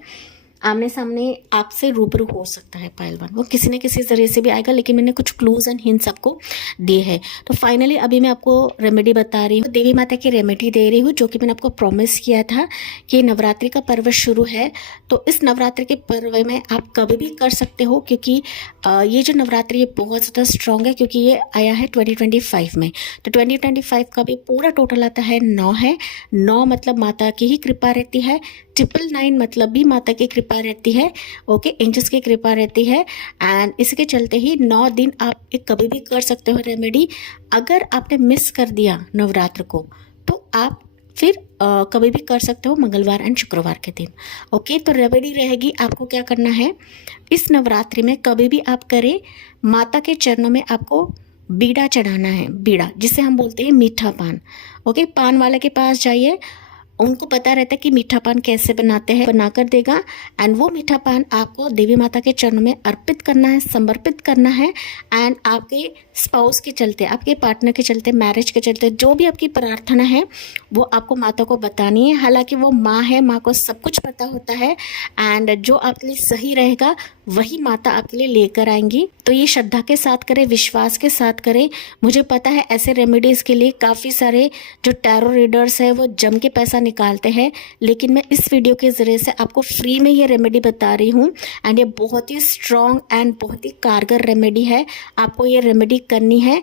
आमने सामने आपसे रूबरू हो सकता है पाइल 1। वो किसी न किसी जरिए से भी आएगा, लेकिन मैंने कुछ क्लूज एंड हिंट्स आपको दिए हैं। तो फाइनली अभी मैं आपको रेमेडी बता रही हूँ, देवी माता की रेमेडी दे रही हूँ, जो कि मैंने आपको प्रॉमिस किया था कि नवरात्रि का पर्व शुरू है। तो इस नवरात्रि के पर्व में आप कभी भी कर सकते हो, क्योंकि ये जो नवरात्रि है बहुत ज़्यादा स्ट्रॉन्ग है, क्योंकि ये आया है 2025 में। तो 2025 का भी पूरा टोटल आता है 9 है। 9 मतलब माता की ही कृपा रहती है। 999 मतलब भी माता की कृपा रहती है। ओके, एंजल्स की कृपा रहती है एंड इसके चलते ही 9 दिन आप एक कभी भी कर सकते हो रेमेडी। अगर आपने मिस कर दिया नवरात्र को तो आप फिर कभी भी कर सकते हो मंगलवार एंड शुक्रवार के दिन। ओके, तो रेमेडी रहेगी, आपको क्या करना है इस नवरात्रि में कभी भी आप करें, माता के चरणों में आपको बीड़ा चढ़ाना है। बीड़ा जिसे हम बोलते हैं मीठा पान। ओके, पान वाले के पास जाइए, उनको पता रहता है कि मीठा पान कैसे बनाते हैं, बनाकर देगा एंड वो मीठा पान आपको देवी माता के चरणों में अर्पित करना है, समर्पित करना है एंड आपके स्पाउस के चलते, आपके पार्टनर के चलते, मैरिज के चलते, जो भी आपकी प्रार्थना है वो आपको माता को बतानी है। हालांकि वो माँ है, माँ को सब कुछ पता होता है एंड जो आपके लिए सही रहेगा वही माता आपके लिए लेकर आएंगी। तो ये श्रद्धा के साथ करें, विश्वास के साथ करें। मुझे पता है ऐसे रेमेडीज़ के लिए काफ़ी सारे जो टैरो रीडर्स है वो जम के पैसा निकालते हैं, लेकिन मैं इस वीडियो के ज़रिए से आपको फ्री में ये रेमेडी बता रही हूँ एंड ये बहुत ही स्ट्रॉन्ग एंड बहुत ही कारगर रेमेडी है। आपको ये रेमेडी करनी है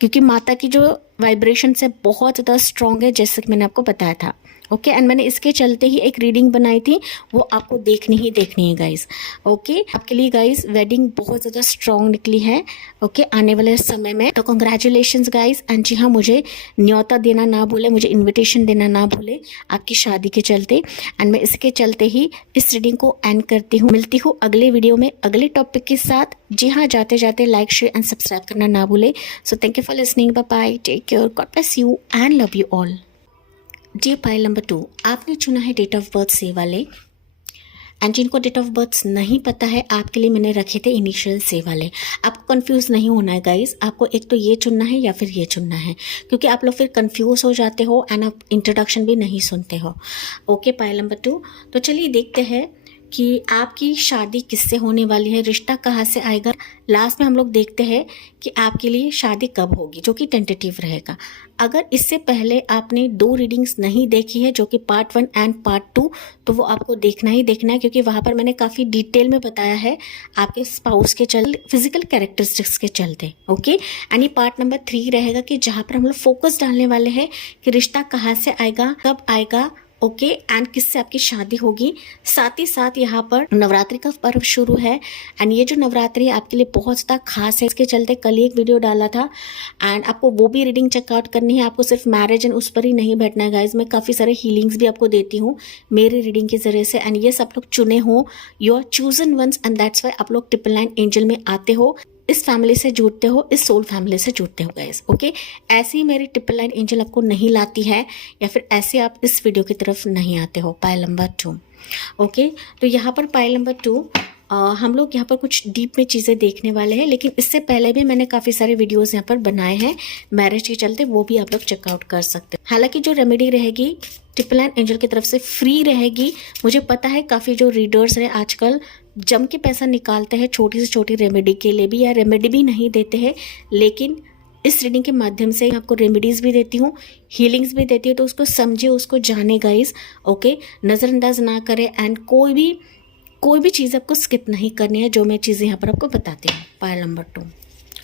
क्योंकि माता की जो वाइब्रेशन है बहुत ज़्यादा स्ट्रॉन्ग है, जैसे कि मैंने आपको बताया था। ओके, एंड मैंने इसके चलते ही एक रीडिंग बनाई थी, वो आपको देखनी है गाइस। ओके, आपके लिए गाइस वेडिंग बहुत ज़्यादा स्ट्रॉन्ग निकली है। ओके, आने वाले समय में। तो कंग्रेचुलेशंस गाइस एंड जी हाँ, मुझे न्योता देना ना भूले, मुझे इन्विटेशन देना ना भूले आपकी शादी के चलते। एंड मैं इसके चलते ही इस रीडिंग को एंड करती हूँ। मिलती हूँ अगले वीडियो में अगले टॉपिक के साथ। जी हाँ, जाते जाते लाइक, शेयर एंड सब्सक्राइब करना ना भूले। So thank you for listening, bye bye, take care, God bless you and love you all. Dear pile number 2, आपने चुना है डेट ऑफ बर्थ से वाले एंड जिनको डेट ऑफ बर्थ नहीं पता है आपके लिए मैंने रखे थे इनिशियल से वाले। आपको कंफ्यूज नहीं होना है गाइस, आपको एक तो ये चुनना है या फिर ये चुनना है, क्योंकि आप लोग फिर कंफ्यूज हो जाते हो एंड आप इंट्रोडक्शन भी नहीं सुनते हो। ओके पाइल नंबर 2, तो चलिए देखते हैं कि आपकी शादी किससे होने वाली है, रिश्ता कहाँ से आएगा। लास्ट में हम लोग देखते हैं कि आपके लिए शादी कब होगी, जो कि टेंटेटिव रहेगा। अगर इससे पहले आपने 2 रीडिंग्स नहीं देखी है, जो कि पार्ट 1 एंड पार्ट 2, तो वो आपको देखना ही देखना है, क्योंकि वहाँ पर मैंने काफ़ी डिटेल में बताया है आपके स्पाउस के चलते, फिजिकल कैरेक्टरिस्टिक्स के चलते। ओके, एंड ये पार्ट नंबर 3 रहेगा कि जहाँ पर हम लोग फोकस डालने वाले हैं कि रिश्ता कहाँ से आएगा, कब आएगा ओके एंड किससे आपकी शादी होगी। साथ ही साथ यहाँ पर नवरात्रि का पर्व शुरू है एंड ये जो नवरात्रि है आपके लिए बहुत ज़्यादा खास है। इसके चलते कल ही एक वीडियो डाला था एंड आपको वो भी रीडिंग चेकआउट करनी है। आपको सिर्फ मैरिज एंड उस पर ही नहीं बैठना है गाइज। मैं काफ़ी सारे हीलिंग्स भी आपको देती हूँ मेरी रीडिंग के जरिए से एंड ये सब लोग चुने हो, you are chosen ones and that's why आप लोग ट्रिपल नाइन एंजल में आते हो, इस फैमिली से जुड़ते हो, इस सोल फैमिली से जुड़ते हो गाइस। ओके, ऐसे ही मेरी ट्रिपल नाइन एंजल आपको नहीं लाती है या फिर ऐसे आप इस वीडियो की तरफ नहीं आते हो। Pile number 2। ओके, तो यहाँ पर पाइल नंबर 2 हम लोग यहाँ पर कुछ डीप में चीज़ें देखने वाले हैं, लेकिन इससे पहले भी मैंने काफ़ी सारे वीडियोस यहाँ पर बनाए हैं मैरिज के चलते, वो भी आप लोग चेकआउट कर सकते हैं। हालांकि जो रेमेडी रहेगी ट्रिपल नाइन एंजल की तरफ से फ्री रहेगी। मुझे पता है काफ़ी जो रीडर्स हैं आजकल जम के पैसा निकालते हैं छोटी से छोटी रेमेडी के लिए भी, या रेमेडी भी नहीं देते हैं, लेकिन इस रीडिंग के माध्यम से आपको रेमेडीज़ भी देती हूँ, हीलिंग्स भी देती हूँ, तो उसको समझे, उसको जाने गाइस। ओके, नज़रअंदाज ना करें एंड कोई भी चीज़ आपको स्किप नहीं करनी है, जो मैं चीज़ें यहाँ पर आपको बताती हूँ। Pile number 2।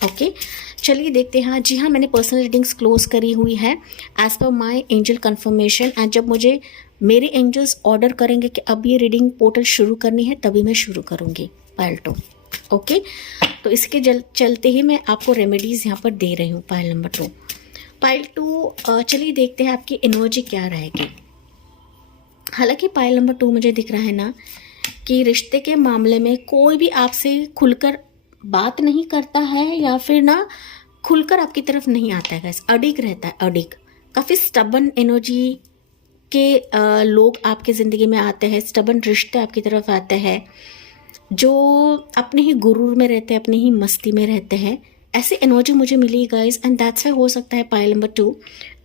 ओके, चलिए देखते हैं। जी हाँ, मैंने पर्सनल रीडिंग्स क्लोज करी हुई है एज पर माय एंजल कंफर्मेशन एंड जब मुझे मेरे एंजल्स ऑर्डर करेंगे कि अब ये रीडिंग पोर्टल शुरू करनी है तभी मैं शुरू करूँगी। पाइल 2। ओके, तो इसके चलते ही मैं आपको रेमेडीज़ यहाँ पर दे रही हूँ। Pile number 2। पाइल 2, चलिए देखते हैं आपकी एनर्जी क्या रहेगी। हालांकि पाइल नंबर 2 मुझे दिख रहा है ना कि रिश्ते के मामले में कोई भी आपसे खुलकर बात नहीं करता है या फिर ना खुलकर आपकी तरफ नहीं आता है गाइस। अडिग रहता है, अडिग। काफ़ी स्टबन एनर्जी के लोग आपके ज़िंदगी में आते हैं, स्टबन रिश्ते आपकी तरफ आते हैं, जो अपने ही गुरूर में रहते हैं, अपनी ही मस्ती में रहते हैं। ऐसी एनर्जी मुझे मिली गाइस एंड दैट्स वाई हो सकता है पाइल नंबर 2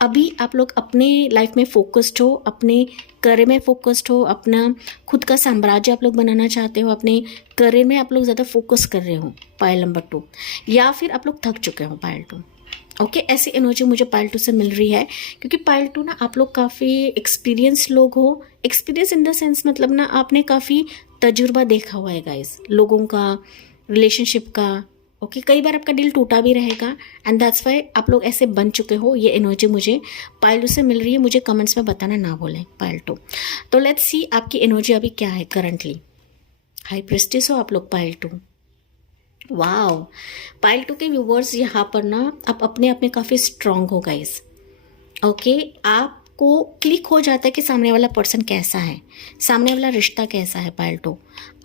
अभी आप लोग अपने लाइफ में फोकस्ड हो, अपने करियर में फोकस्ड हो, अपना खुद का साम्राज्य आप लोग बनाना चाहते हो, अपने करियर में आप लोग ज़्यादा फोकस कर रहे हो। पाइल नंबर 2, या फिर आप लोग थक चुके हो। पाइल 2। ओके, ऐसी एनर्जी मुझे पाइल 2 से मिल रही है क्योंकि पाइल 2 ना आप लोग काफ़ी एक्सपीरियंस लोग हो। एक्सपीरियंस इन द सेंस मतलब ना आपने काफ़ी तजुर्बा देखा हुआ है गाइस, लोगों का, रिलेशनशिप का। ओके, कई बार आपका दिल टूटा भी रहेगा एंड दैट्स वाई आप लोग ऐसे बन चुके हो। ये एनर्जी मुझे पाइल 2 से मिल रही है। मुझे कमेंट्स में बताना ना भूलें। पाइल 2। तो लेट्स सी आपकी एनर्जी अभी क्या है करंटली। हाई प्रेस्टिस हो आप लोग। पाइल 2। वाओ, पाइल 2 के व्यूवर्स यहाँ पर ना आप अपने आप में काफ़ी स्ट्रांग हो गाइस। ओके, आपको क्लिक हो जाता है कि सामने वाला पर्सन कैसा है, सामने वाला रिश्ता कैसा है। पाइल 2,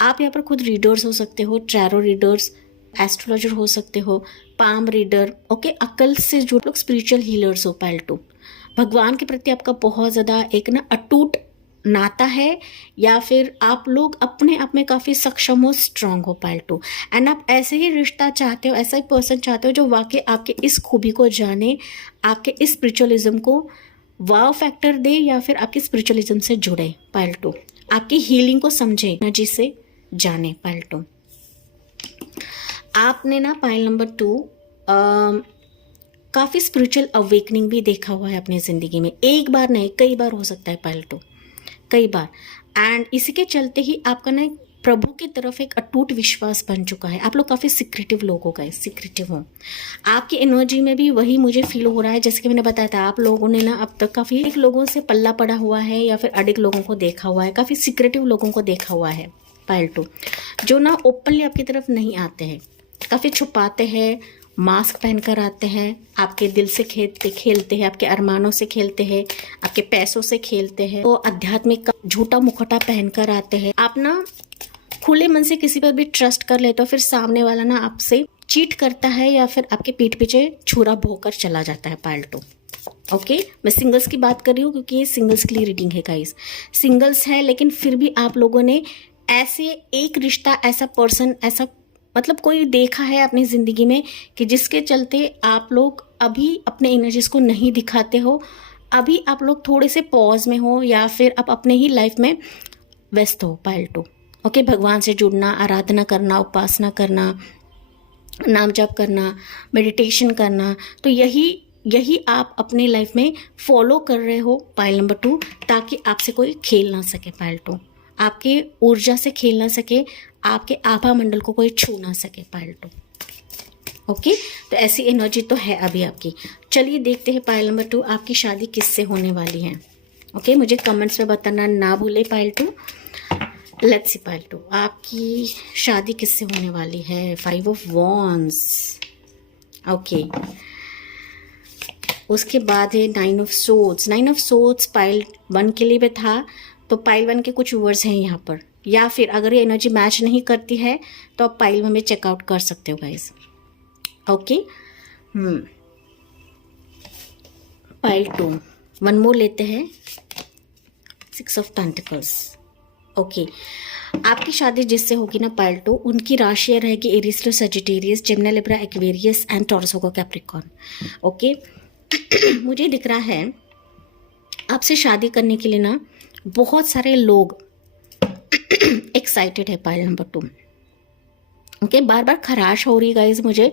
आप यहाँ पर खुद रीडर्स हो सकते हो, ट्रैरो रीडर्स, एस्ट्रोलॉजर हो सकते हो, पाम रीडर। ओके, अकल से जो लोग स्पिरिचुअल हीलर्स हो। पाइल 2, भगवान के प्रति आपका बहुत ज़्यादा एक ना अटूट नाता है, या फिर आप लोग अपने आप में काफ़ी सक्षम हो, स्ट्रांग हो। पाइल 2, एंड आप ऐसे ही रिश्ता चाहते हो, ऐसा ही पर्सन चाहते हो जो वाकई आपके इस खूबी को जाने, आपके इस स्पिरिचुअलिज्म को वाव फैक्टर दे, या फिर आपके स्पिरिचुअलिज्म से जुड़े। पाइल 2, आपकी हीलिंग को समझे, एनर्जी से जाने। पाइल 2, आपने ना पाइल नंबर 2 काफ़ी स्पिरिचुअल अवेकनिंग भी देखा हुआ है अपनी ज़िंदगी में। एक बार नहीं, कई बार हो सकता है। पाइल 2, कई बार। एंड इसके चलते ही आपका ना प्रभु की तरफ एक अटूट विश्वास बन चुका है। आप लोग काफ़ी सीक्रेटिव लोग हो गाइस, सीक्रेटिव हो। आपकी एनर्जी में भी वही मुझे फील हो रहा है जैसे कि मैंने बताया था। आप लोगों ने ना अब तक काफ़ी एक लोगों से पल्ला पड़ा हुआ है या फिर अडिग लोगों को देखा हुआ है, काफ़ी सीक्रेटिव लोगों को देखा हुआ है। पाइल 2, जो ना ओपनली आपकी तरफ नहीं आते हैं, काफ़ी छुपाते हैं, मास्क पहनकर आते हैं, आपके दिल से खेलते हैं, आपके अरमानों से खेलते हैं, आपके पैसों से खेलते हैं, तो आध्यात्मिक का झूठा मुखौटा पहनकर आते हैं। आप ना खुले मन से किसी पर भी ट्रस्ट कर लेते हो, फिर सामने वाला ना आपसे चीट करता है या फिर आपके पीठ पीछे छुरा भोंकर चला जाता है। पाइल 2। ओके, मैं सिंगल्स की बात कर रही हूँ क्योंकि ये सिंगल्स के लिए रीडिंग है गाइस। सिंगल्स है लेकिन फिर भी आप लोगों ने ऐसे एक रिश्ता, ऐसा पर्सन, ऐसा मतलब कोई देखा है अपनी ज़िंदगी में कि जिसके चलते आप लोग अभी अपने एनर्जीज को नहीं दिखाते हो, अभी आप लोग थोड़े से पॉज में हो या फिर आप अपने ही लाइफ में व्यस्त हो। पाइल 2। ओके, भगवान से जुड़ना, आराधना करना, उपासना करना, नाम जप करना, मेडिटेशन करना, तो यही आप अपनी लाइफ में फॉलो कर रहे हो। पाइल नंबर 2, ताकि आपसे कोई खेल ना सके। पाइल 2, आपके ऊर्जा से खेल ना सके, आपके आभा मंडल को कोई छू ना सके। पाइल 2। ओके, तो ऐसी एनर्जी तो है अभी आपकी। चलिए देखते हैं पाइल नंबर 2 आपकी शादी किससे होने वाली है। ओके, मुझे कमेंट्स में बताना ना भूले पाइल 2। लेट्स सी पाइल 2, आपकी शादी किससे होने वाली है? 5 ऑफ वॉन्ड्स। ओके, उसके बाद है 9 of swords. 9 of swords pile 1 के लिए भी था, तो पाइल 1 के कुछ वर्ड्स हैं यहाँ पर, या फिर अगर ये एनर्जी मैच नहीं करती है तो आप पाइल 1 में चेकआउट कर सकते हो गाइस। ओके, पाइल 2 1 मोर लेते हैं, 6 ऑफ पेंटिकल्स। ओके, आपकी शादी जिससे होगी ना पाइल 2, उनकी राशि रहेगी Aries, Sagittarius, Gemini, Libra, Aquarius and taurus होगा कैप्रिकॉर्न। ओके, मुझे दिख रहा है आपसे शादी करने के लिए ना बहुत सारे लोग एक्साइटेड है पाइल नंबर 2। ओके, बार बार खराश हो रही है गाइज मुझे,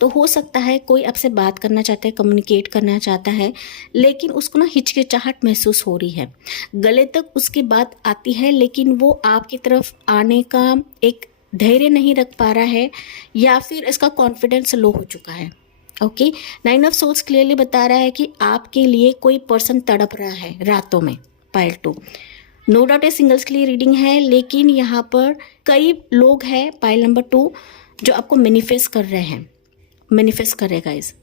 तो हो सकता है कोई आपसे बात करना चाहता है, कम्युनिकेट करना चाहता है, लेकिन उसको ना हिचकिचाहट महसूस हो रही है, गले तक उसकी बात आती है लेकिन वो आपकी तरफ आने का एक धैर्य नहीं रख पा रहा है, या फिर इसका कॉन्फिडेंस लो हो चुका है। ओके, 9 ऑफ सोर्ड्स क्लियरली बता रहा है कि आपके लिए कोई पर्सन तड़प रहा है रातों में पाइल 2। नो डाउट ये सिंगल्स के लिए रीडिंग है, लेकिन यहाँ पर कई लोग हैं पाइल नंबर 2 जो आपको मैनिफेस्ट कर रहे हैं, मैनिफेस्ट कर रहे हैं गाइस।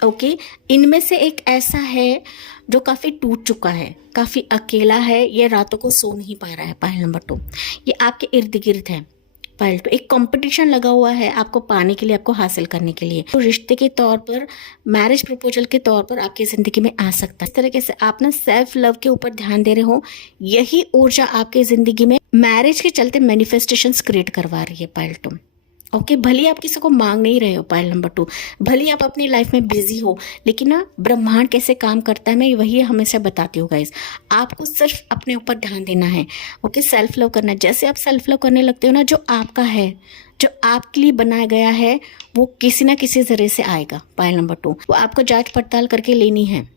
ओके, इनमें से एक ऐसा है जो काफ़ी टूट चुका है, काफ़ी अकेला है, ये रातों को सो नहीं पा रहा है पाइल नंबर 2। ये आपके इर्द गिर्द है पाइल 2, एक कंपटीशन लगा हुआ है आपको पाने के लिए, आपको हासिल करने के लिए। तो रिश्ते के तौर पर, मैरिज प्रपोजल के तौर पर आपकी ज़िंदगी में आ सकता है। इस तरीके से आप ना सेल्फ लव के ऊपर ध्यान दे रहे हो, यही ऊर्जा आपके ज़िंदगी में मैरिज के चलते मैनिफेस्टेशंस क्रिएट करवा रही है पाइल 2। ओके, भले आप किसी को मांग नहीं रहे हो पाइल नंबर 2, भले आप अपनी लाइफ में बिजी हो, लेकिन ना ब्रह्मांड कैसे काम करता है मैं वही हमेशा बताती हूँ गाइस। आपको सिर्फ अपने ऊपर ध्यान देना है। ओके, सेल्फ लव करना है। जैसे आप सेल्फ लव करने लगते हो ना, जो आपका है, जो आपके लिए बनाया गया है, वो किसी ना किसी जरिए से आएगा पाइल नंबर 2। वो आपको जांच पड़ताल करके लेनी है।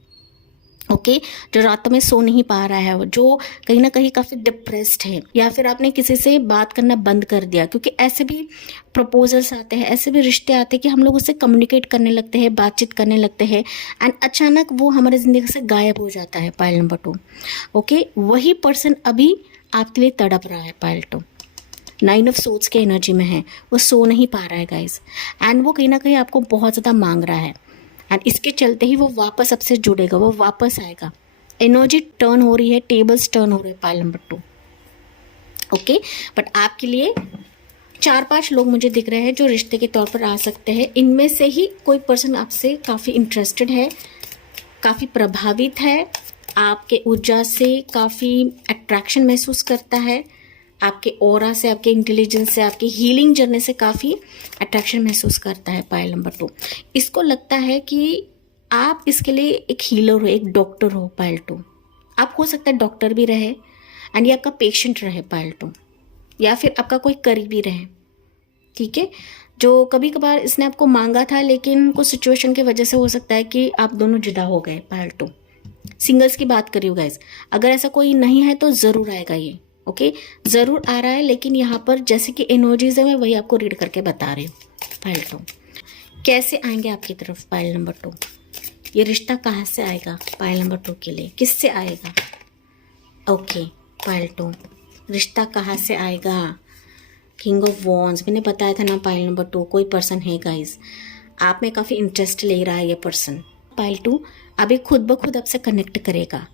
ओके, जो रातों में सो नहीं पा रहा है, जो कहीं ना कहीं काफ़ी डिप्रेस्ड है, या फिर आपने किसी से बात करना बंद कर दिया, क्योंकि ऐसे भी प्रपोजल्स आते हैं, ऐसे भी रिश्ते आते हैं कि हम लोग उससे कम्युनिकेट करने लगते हैं, बातचीत करने लगते हैं, एंड अचानक वो हमारे ज़िंदगी से गायब हो जाता है पाइल नंबर 2। ओके, वही पर्सन अभी आपके लिए तड़प रहा है पाइल 2। 9 ऑफ सोर्ड्स के एनर्जी में है, वो सो नहीं पा रहा है गाइस, एंड वो कहीं ना कहीं आपको बहुत ज़्यादा मांग रहा है, एंड इसके चलते ही वो वापस आपसे जुड़ेगा, वो वापस आएगा। एनर्जी टर्न हो रही है, टेबल्स टर्न हो रहे हैं पाइल नंबर 2। ओके, बट आपके लिए 4-5 लोग मुझे दिख रहे हैं जो रिश्ते के तौर पर आ सकते हैं। इनमें से ही कोई पर्सन आपसे काफ़ी इंटरेस्टेड है, काफ़ी प्रभावित है, आपके ऊर्जा से काफ़ी अट्रैक्शन महसूस करता है, आपके ऑरा से, आपके इंटेलिजेंस से, आपकी हीलिंग जर्नी से काफ़ी अट्रैक्शन महसूस करता है पाइल नंबर 2। इसको लगता है कि आप इसके लिए एक हीलर हो, एक डॉक्टर हो पाइल 2। आप हो सकता है डॉक्टर भी रहे, एंड ये आपका पेशेंट रहे पाइल 2, या फिर आपका कोई करीबी रहे, ठीक है, जो कभी कभार इसने आपको मांगा था, लेकिन कुछ सिचुएशन की वजह से हो सकता है कि आप दोनों जुदा हो गए पाइल 2। सिंगल्स की बात करिए गाइस, अगर ऐसा कोई नहीं है तो ज़रूर आएगा ये। ओके, ज़रूर आ रहा है, लेकिन यहाँ पर जैसे कि एनर्जीज है, मैं वही आपको रीड करके बता रही हूँ पाइल 2। कैसे आएंगे आपकी तरफ पाइल नंबर 2? ये रिश्ता कहाँ से आएगा पाइल नंबर 2 के लिए, किससे आएगा? ओके, पाइल 2, रिश्ता कहाँ से आएगा? किंग ऑफ वॉन्ड्स, मैंने बताया था ना पाइल नंबर 2, कोई पर्सन है गाइस, आप में काफ़ी इंटरेस्ट ले रहा है ये पर्सन। पाइल 2 अभी खुद ब खुद आपसे कनेक्ट करेगा।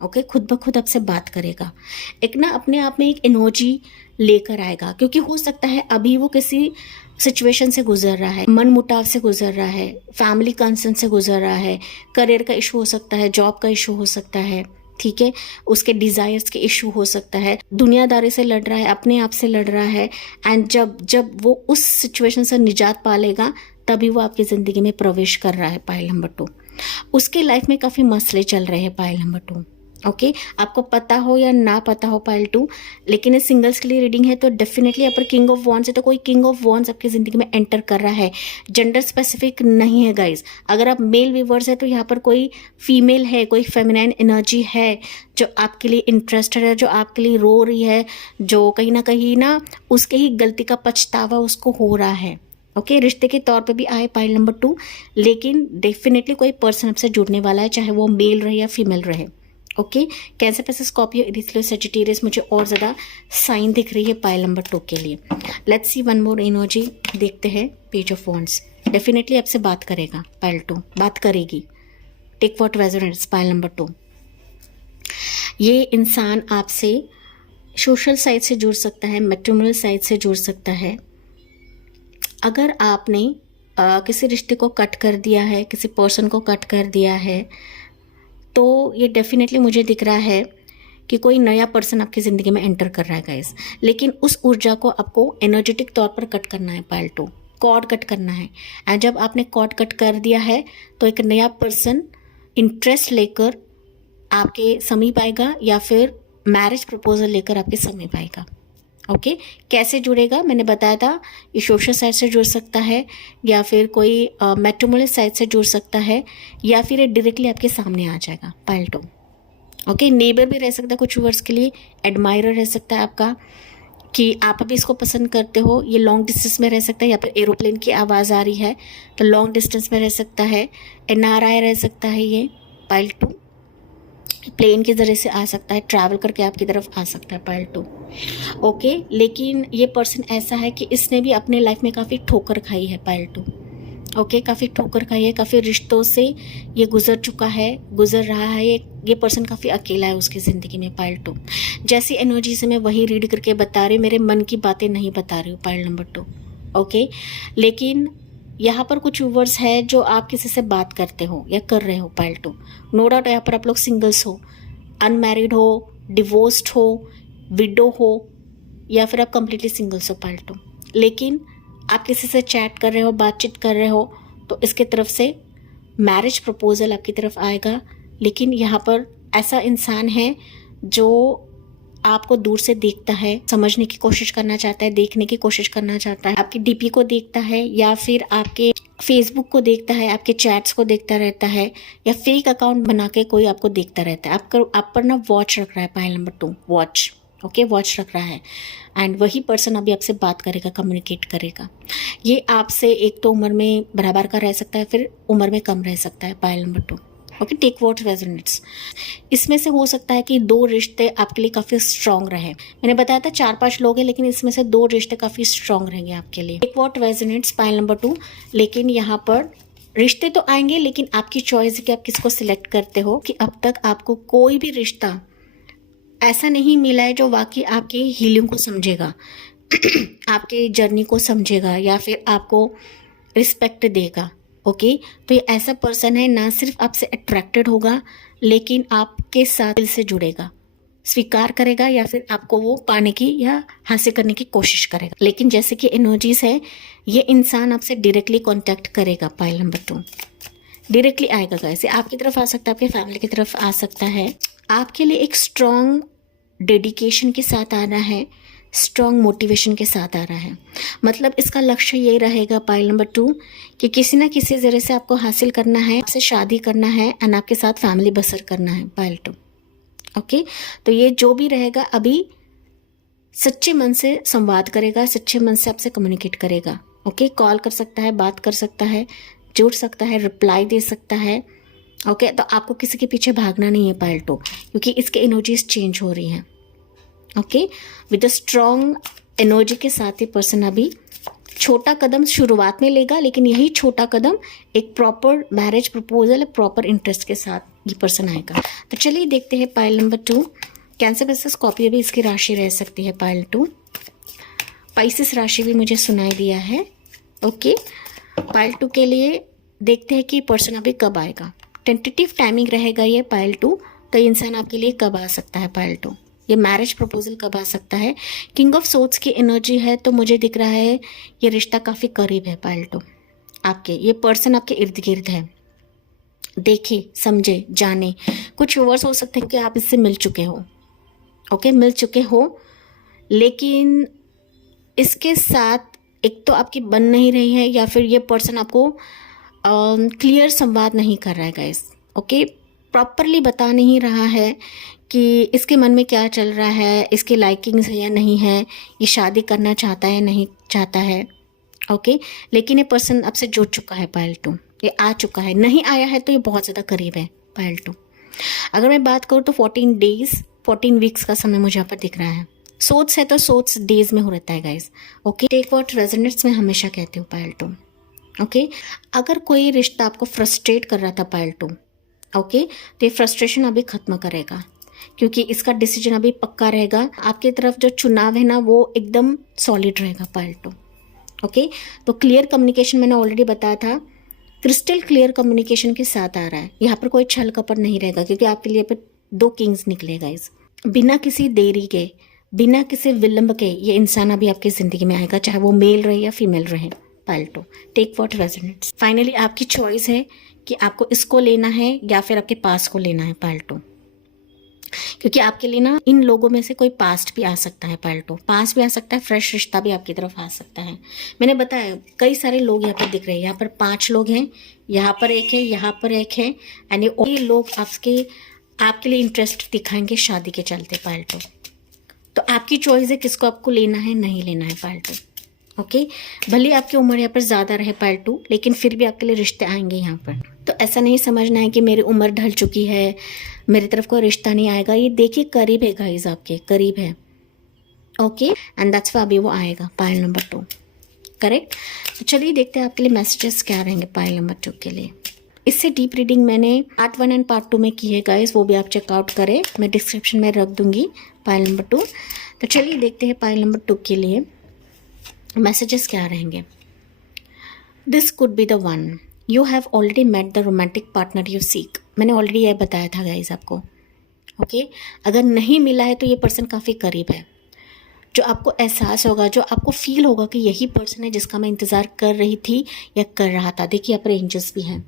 ओके, खुद ब खुद आपसे बात करेगा, एक ना अपने आप में एक एनर्जी लेकर आएगा, क्योंकि हो सकता है अभी वो किसी सिचुएशन से गुजर रहा है, मन मुटाव से गुजर रहा है, फैमिली कंसर्न से गुजर रहा है, करियर का इशू हो सकता है, जॉब का इशू हो सकता है, ठीक है, उसके डिज़ायर्स के इशू हो सकता है, दुनियादारी से लड़ रहा है, अपने आप से लड़ रहा है, एंड जब वो उस सिचुएशन से निजात पा लेगा तभी वो आपकी ज़िंदगी में प्रवेश कर रहा है पाइल नंबर 2। उसके लाइफ में काफ़ी मसले चल रहे हैं पाइल नंबर 2। ओके, आपको पता हो या ना पता हो पाइल 2, लेकिन ये सिंगल्स के लिए रीडिंग है, तो डेफिनेटली यहाँ पर किंग ऑफ वॉन्ड्स है, तो कोई किंग ऑफ वॉन्ड्स आपकी ज़िंदगी में एंटर कर रहा है। जेंडर स्पेसिफिक नहीं है गाइज, अगर आप मेल व्यूवर्स है तो यहाँ पर कोई फीमेल है, कोई फेमिनाइन एनर्जी है जो आपके लिए इंटरेस्टेड है, जो आपके लिए रो रही है, जो कहीं ना उसके ही गलती का पछतावा उसको हो रहा है। ओके, रिश्ते के तौर पे भी आए पाइल नंबर 2, लेकिन डेफिनेटली कोई पर्सन आपसे जुड़ने वाला है, चाहे वो मेल रहे या फीमेल रहे। ओके, कैंसर प्लस स्कॉर्पियो इरिथ्रियो सेजिटेरियस मुझे और ज़्यादा साइन दिख रही है पाइल नंबर 2 के लिए। Let's see one more energy, देखते हैं पेज ऑफ वॉन्ड्स। डेफिनेटली आपसे बात करेगा पाइल 2, बात करेगी। Take what resonates pile number 2। ये इंसान आपसे सोशल साइड से जुड़ सकता है, मैट्रिमोनियल साइड से जुड़ सकता है। अगर आपने किसी रिश्ते को कट कर दिया है, किसी पर्सन को कट कर दिया है, तो ये डेफिनेटली मुझे दिख रहा है कि कोई नया पर्सन आपकी ज़िंदगी में एंटर कर रहा है गाइस। लेकिन उस ऊर्जा को आपको एनर्जेटिक तौर पर कट करना है पाइल 2, कॉर्ड कट करना है। एंड जब आपने कॉर्ड कट कर दिया है तो एक नया पर्सन इंटरेस्ट लेकर आपके समीप आएगा या फिर मैरिज प्रपोजल लेकर आपके समीप आएगा। ओके, कैसे जुड़ेगा मैंने बताया था, ये सोशल साइड से जुड़ सकता है या फिर कोई मैट्रिमोनियल साइड से जुड़ सकता है या फिर ये डायरेक्टली आपके सामने आ जाएगा पाइल 2। ओके, नेबर भी रह सकता है कुछ वर्ड्स के लिए, एडमायरर रह सकता है आपका कि आप अभी इसको पसंद करते हो। ये लॉन्ग डिस्टेंस में रह सकता है, या फिर एरोप्लेन की आवाज़ आ रही है तो लॉन्ग डिस्टेंस में रह सकता है। NRI रह सकता है ये पाइल 2, प्लेन के ज़रिए से आ सकता है, ट्रैवल करके आपकी तरफ आ सकता है पाइल 2। ओके, लेकिन ये पर्सन ऐसा है कि इसने भी अपने लाइफ में काफ़ी ठोकर खाई है पाइल 2। ओके, काफ़ी ठोकर खाई है, काफ़ी रिश्तों से ये गुजर चुका है, गुजर रहा है। ये पर्सन काफ़ी अकेला है उसकी ज़िंदगी में पाइल 2। जैसी एनर्जी से मैं वही रीड करके बता रही हूँ, मेरे मन की बातें नहीं बता रही हूँ पाइल नंबर 2। ओके, लेकिन यहाँ पर कुछ व्यूवर्स है जो आप किसी से बात करते हो या कर रहे हो पाइल 2। नो डाउट यहाँ पर आप लोग सिंगल्स हो, अनमैरिड हो, डिवोर्स्ड हो, विडो हो, या फिर आप कंप्लीटली सिंगल्स हो पाइल 2। लेकिन आप किसी से चैट कर रहे हो, बातचीत कर रहे हो, तो इसके तरफ से मैरिज प्रपोजल आपकी तरफ आएगा। लेकिन यहाँ पर ऐसा इंसान है जो आपको दूर से देखता है, समझने की कोशिश करना चाहता है, देखने की कोशिश करना चाहता है, आपकी डीपी को देखता है या फिर आपके फेसबुक को देखता है, आपके चैट्स को देखता रहता है, या फेक अकाउंट बना के कोई आपको देखता रहता है। आप पर ना वॉच रख रहा है pile number 2, watch. Okay, watch रख रहा है। एंड वही पर्सन अभी आपसे बात करेगा, कम्युनिकेट करेगा। ये आपसे एक तो उम्र में बराबर का रह सकता है, फिर उम्र में कम रह सकता है pile number 2। Okay, take what resonates. इसमें से हो सकता है कि 2 रिश्ते आपके लिए काफ़ी स्ट्रांग रहे। मैंने बताया था 4-5 लोग हैं, लेकिन इसमें से 2 रिश्ते काफ़ी स्ट्रांग रहेंगे आपके लिए। Take what resonates pile number 2। लेकिन यहाँ पर रिश्ते तो आएंगे, लेकिन आपकी चॉइस है कि आप किसको सिलेक्ट करते हो। कि अब तक आपको कोई भी रिश्ता ऐसा नहीं मिला है जो वाकई आपकी हीलिंग को समझेगा, आपके जर्नी को समझेगा या फिर आपको रिस्पेक्ट देगा। ओके, तो ये ऐसा पर्सन है, ना सिर्फ आपसे अट्रैक्टेड होगा लेकिन आपके साथ दिल से जुड़ेगा, स्वीकार करेगा या फिर आपको वो पाने की या हासिल करने की कोशिश करेगा। लेकिन जैसे कि एनर्जीज है, ये इंसान आपसे डायरेक्टली कांटेक्ट करेगा पाइल नंबर 2। डायरेक्टली आएगा गाइस, आपकी तरफ आ सकता है, आपके फैमिली की तरफ आ सकता है। आपके लिए एक स्ट्रॉन्ग डेडिकेशन के साथ आ रहा है, स्ट्रॉन्ग मोटिवेशन के साथ आ रहा है। मतलब इसका लक्ष्य ये रहेगा पाइल नंबर 2 कि किसी ना किसी ज़रिए से आपको हासिल करना है, आपसे शादी करना है एंड आपके साथ फैमिली बसर करना है पाइल 2। ओके, तो ये जो भी रहेगा अभी सच्चे मन से संवाद करेगा, सच्चे मन से आपसे कम्युनिकेट करेगा। ओके, कॉल कर सकता है, बात कर सकता है, जुड़ सकता है, रिप्लाई दे सकता है। ओके, तो आपको किसी के पीछे भागना नहीं है पाइल 2, क्योंकि इसके एनर्जीज चेंज हो रही हैं। Okay, with a strong energy के साथ ये पर्सन अभी छोटा कदम शुरुआत में लेगा, लेकिन यही छोटा कदम एक proper marriage proposal, proper interest के साथ ये पर्सन आएगा। तो चलिए देखते हैं pile number 2। Cancer plus Scorpio भी इसकी राशि रह सकती है पाइल 2। पाइसेस राशि भी मुझे सुनाई दिया है। ओके, पाइल 2 के लिए देखते हैं कि पर्सन अभी कब आएगा। टेंटेटिव टाइमिंग रहेगा ये पाइल 2, तो इंसान आपके लिए कब आ सकता है पाइल 2, ये मैरिज प्रपोजल कब आ सकता है। किंग ऑफ सोर्ड्स की एनर्जी है, तो मुझे दिख रहा है ये रिश्ता काफ़ी करीब है पाइल 2 आपके। ये पर्सन आपके इर्द गिर्द है, देखे, समझे, जाने। कुछ व्यूअर्स हो सकते हैं कि आप इससे मिल चुके हो। ओके, मिल चुके हो, लेकिन इसके साथ एक तो आपकी बन नहीं रही है या फिर ये पर्सन आपको क्लियर संवाद नहीं कर रहा है गाइस। ओके, प्रॉपरली बता नहीं रहा है कि इसके मन में क्या चल रहा है, इसके लाइकिंग्स है या नहीं है, ये शादी करना चाहता है नहीं चाहता है। ओके, लेकिन ये पर्सन आपसे जुड़ चुका है पाइल 2, ये आ चुका है। नहीं आया है तो ये बहुत ज़्यादा करीब है पाइल 2। अगर मैं बात करूँ तो 14 डेज 14 वीक्स का समय मुझे यहाँ पर दिख रहा है। सोच है तो सोच डेज में हो रहता है guys. Okay, take what resonates में हमेशा कहती हूँ पायल 2। ओके, अगर कोई रिश्ता आपको फ्रस्ट्रेट कर रहा था पायल 2, ओके, तो ये फ्रस्ट्रेशन अभी खत्म करेगा, क्योंकि इसका डिसीजन अभी पक्का रहेगा। आपकी तरफ जो चुनाव है ना वो एकदम सॉलिड रहेगा पायल 2। ओके, तो क्लियर कम्युनिकेशन मैंने ऑलरेडी बताया था, क्रिस्टल क्लियर कम्युनिकेशन के साथ आ रहा है। यहाँ पर कोई छल कपट नहीं रहेगा, क्योंकि आपके लिए पर 2 किंग्स निकलेगा इस बिना किसी देरी के, बिना किसी विलंब के ये इंसान अभी आपकी ज़िंदगी में आएगा, चाहे वो मेल रहे या फीमेल रहे pile 2। Take what resonates. Finally आपकी चॉइस है कि आपको इसको लेना है या फिर आपके पास को लेना है पायल 2, क्योंकि आपके लिए ना इन लोगों में से कोई पास्ट भी आ सकता है पायल 2। पास्ट भी आ सकता है, फ्रेश रिश्ता भी आपकी तरफ आ सकता है। मैंने बताया कई सारे लोग यहाँ पर दिख रहे हैं। यहाँ पर 5 लोग हैं, यहाँ पर एक है, यहाँ पर एक है, यानी ये लोग आपके लिए इंटरेस्ट दिखाएंगे शादी के चलते पायल 2। तो आपकी चॉइस है किसको आपको लेना है, नहीं लेना है पायल 2। ओके, भले आपकी उम्र यहाँ पर ज़्यादा रहे पायल 2, लेकिन फिर भी आपके लिए रिश्ते आएंगे यहाँ पर। तो ऐसा नहीं समझना है कि मेरी उम्र ढल चुकी है, मेरी तरफ कोई रिश्ता नहीं आएगा। ये देखिए करीब है गाइस, आपके करीब है। ओके, एंड दैट्स वाई अभी वो आएगा पायल नंबर 2। करेक्ट। तो चलिए देखते हैं आपके लिए मैसेजेस क्या रहेंगे पायल नंबर 2 के लिए। इससे डीप रीडिंग मैंने पार्ट 1 एंड पार्ट 2 में की है गाइस, वो भी आप चेकआउट करें, मैं डिस्क्रिप्शन में रख दूंगी पायल नंबर 2। तो चलिए देखते हैं पायल नंबर 2 के लिए मैसेजेस क्या रहेंगे। This could be the one, you have already met the romantic partner you seek. मैंने ऑलरेडी यह बताया था गाइज आपको। ओके, अगर नहीं मिला है तो ये पर्सन काफ़ी करीब है। जो आपको एहसास होगा, जो आपको फील होगा कि यही पर्सन है जिसका मैं इंतज़ार कर रही थी या कर रहा था। देखिए यहाँ पर एंजल्स भी हैं,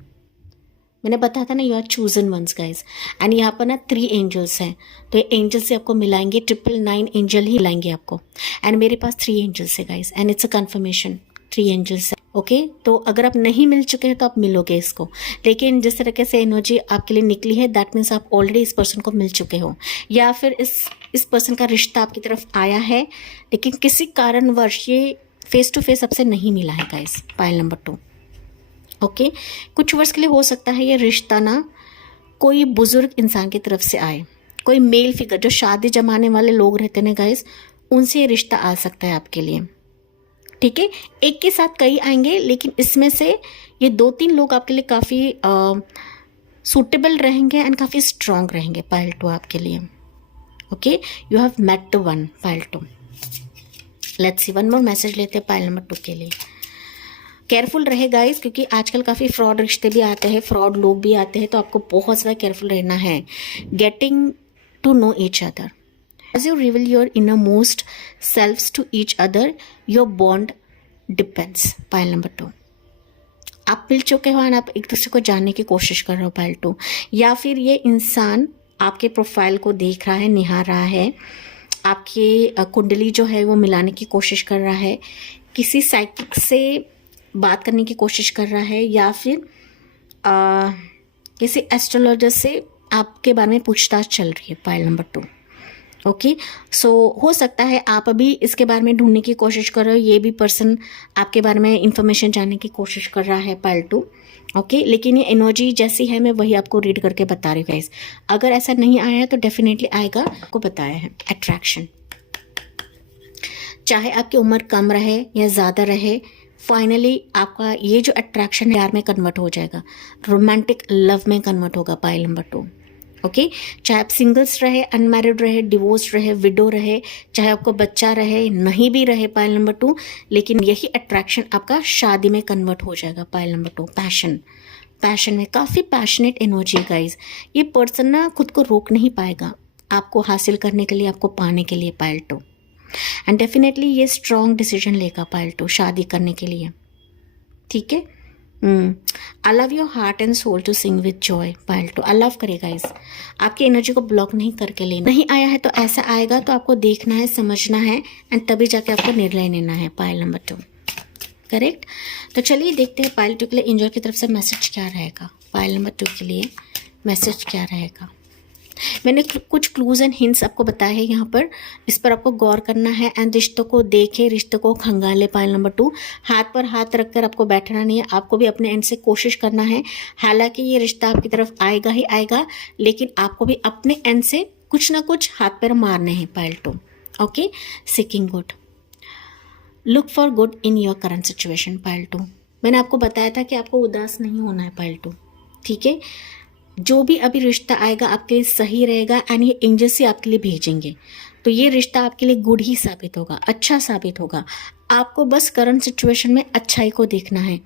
मैंने बताया था ना, you are chosen ones guys. And यहाँ पर ना 3 एंजल्स हैं, तो ये एंजल से आपको मिलाएंगे, 999 एंजल ही मिलाएंगे आपको। एंड मेरे पास 3 एंजल्स है guys, and it's a confirmation, 3 angels है। ओके, तो अगर आप नहीं मिल चुके हैं तो आप मिलोगे इसको, लेकिन जिस तरीके से एनर्जी आपके लिए निकली है दैट मीन्स आप ऑलरेडी इस पर्सन को मिल चुके हो, या फिर इस पर्सन का रिश्ता आपकी तरफ आया है, लेकिन किसी कारणवश ये फेस टू फेस आपसे नहीं मिला है गाइज पायल नंबर 2। ओके, कुछ वर्ष के लिए हो सकता है ये रिश्ता ना कोई बुजुर्ग इंसान की तरफ से आए, कोई मेल फिगर, जो शादी जमाने वाले लोग रहते हैं गाइस, उनसे ये रिश्ता आ सकता है आपके लिए। ठीक है, एक के साथ कई आएंगे, लेकिन इसमें से ये 2-3 लोग आपके लिए काफ़ी सूटेबल रहेंगे एंड काफ़ी स्ट्रांग रहेंगे पायल 2 आपके लिए। Okay, you have met the one pile 2। Let's see, one more message लेते हैं पायल नंबर 2 के लिए। केयरफुल रहे गाइस, क्योंकि आजकल काफ़ी फ्रॉड रिश्ते भी आते हैं, फ्रॉड लोग भी आते हैं, तो आपको बहुत ज़्यादा केयरफुल रहना है। Getting to know each other as you reveal your inner most selves to each other, your bond depends pile number 2। आप मिल चुके हो और आप एक दूसरे को जानने की कोशिश कर रहे हो पायल 2, या फिर ये इंसान आपके प्रोफाइल को देख रहा है, निहार रहा है, आपकी कुंडली जो है वो मिलाने की कोशिश कर रहा है, किसी साइकिक से बात करने की कोशिश कर रहा है, या फिर किसी एस्ट्रोलॉजर से आपके बारे में पूछताछ चल रही है पायल नंबर 2। ओके, सो हो सकता है आप अभी इसके बारे में ढूंढने की कोशिश कर रहे हो, ये भी पर्सन आपके बारे में इंफॉर्मेशन जानने की कोशिश कर रहा है पायल 2। ओके, लेकिन ये एनर्जी जैसी है मैं वही आपको रीड करके बता रही हूँ गाइस। अगर ऐसा नहीं आया है तो डेफिनेटली आएगा, आपको बताया है। अट्रैक्शन, चाहे आपकी उम्र कम रहे या ज़्यादा रहे, फाइनली आपका ये जो अट्रैक्शन है प्यार में कन्वर्ट हो जाएगा, रोमांटिक लव में कन्वर्ट होगा पायल नंबर 2। ओके, चाहे आप सिंगल्स रहे, अनमैरिड रहे, डिवोर्स रहे, विडो रहे, चाहे आपको बच्चा रहे, नहीं भी रहे पायल नंबर 2, लेकिन यही अट्रैक्शन आपका शादी में कन्वर्ट हो जाएगा पायल नंबर 2। पैशन में काफ़ी पैशनेट एनर्जी गाइज। ये पर्सन ना खुद को रोक नहीं पाएगा आपको हासिल करने के लिए, आपको पाने के लिए पायल 2। एंड डेफिनेटली ये स्ट्रॉन्ग डिसीजन लेगा पायल 2 शादी करने के लिए। ठीक है, allow your heart and soul to sing with joy pile 2। Allow करेगा इस आपकी एनर्जी को ब्लॉक नहीं करके लेना। नहीं आया है तो ऐसा आएगा, तो आपको देखना है, समझना है, एंड तभी जाके आपको निर्णय लेना है पायल नंबर 2। करेक्ट। तो चलिए देखते हैं पायल 2 के लिए एंजल की तरफ से मैसेज क्या रहेगा। पायल नंबर 2 के लिए मैसेज क्या रहेगा। मैंने कुछ क्लूज एंड हिंट्स आपको बताए हैं यहाँ पर, इस पर आपको गौर करना है एंड रिश्तों को देखे, रिश्तों को खंगाले। पायल नंबर 2, हाथ पर हाथ रखकर आपको बैठना नहीं है, आपको भी अपने एंड से कोशिश करना है। हालांकि ये रिश्ता आपकी तरफ आएगा ही आएगा, लेकिन आपको भी अपने एंड से कुछ ना कुछ हाथ पैर मारने हैं। Pile 2, okay. Seeking good, look for good in your current situation. Pile 2, मैंने आपको बताया था कि आपको उदास नहीं होना है। पायल 2, ठीक है। जो भी अभी रिश्ता आएगा आपके लिए सही रहेगा एंड ये एंजल्स ही आपके लिए भेजेंगे, तो ये रिश्ता आपके लिए गुड ही साबित होगा, अच्छा साबित होगा। आपको बस करंट सिचुएशन में अच्छाई को देखना है।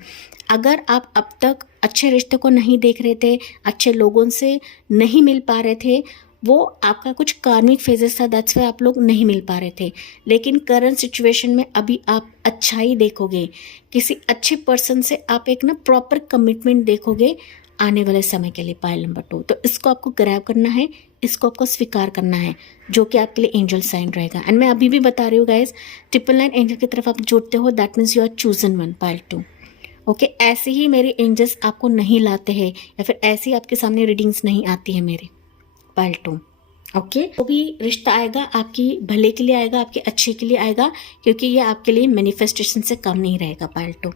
अगर आप अब तक अच्छे रिश्ते को नहीं देख रहे थे, अच्छे लोगों से नहीं मिल पा रहे थे, वो आपका कुछ कार्मिक फेजेस था, दैट्स वाई आप लोग नहीं मिल पा रहे थे। लेकिन करंट सिचुएशन में अभी आप अच्छाई देखोगे, किसी अच्छे पर्सन से आप एक ना प्रॉपर कमिटमेंट देखोगे आने वाले समय के लिए। पायल नंबर 2, तो इसको आपको ग्रैब करना है, इसको आपको स्वीकार करना है, जो कि आपके लिए एंजल साइन रहेगा। एंड मैं अभी भी बता रही हूँ गाइज, 999 एंजल की तरफ आप जुड़ते हो, that means you are chosen one. Pile 2, okay. ऐसे ही मेरे एंजल्स आपको नहीं लाते हैं, या फिर ऐसी आपके सामने रीडिंग्स नहीं आती है मेरे। पायल 2, ओके। वो भी रिश्ता आएगा आपकी भले के लिए आएगा, आपके अच्छे के लिए आएगा, क्योंकि ये आपके लिए मैनिफेस्टेशन से कम नहीं रहेगा। पायल 2,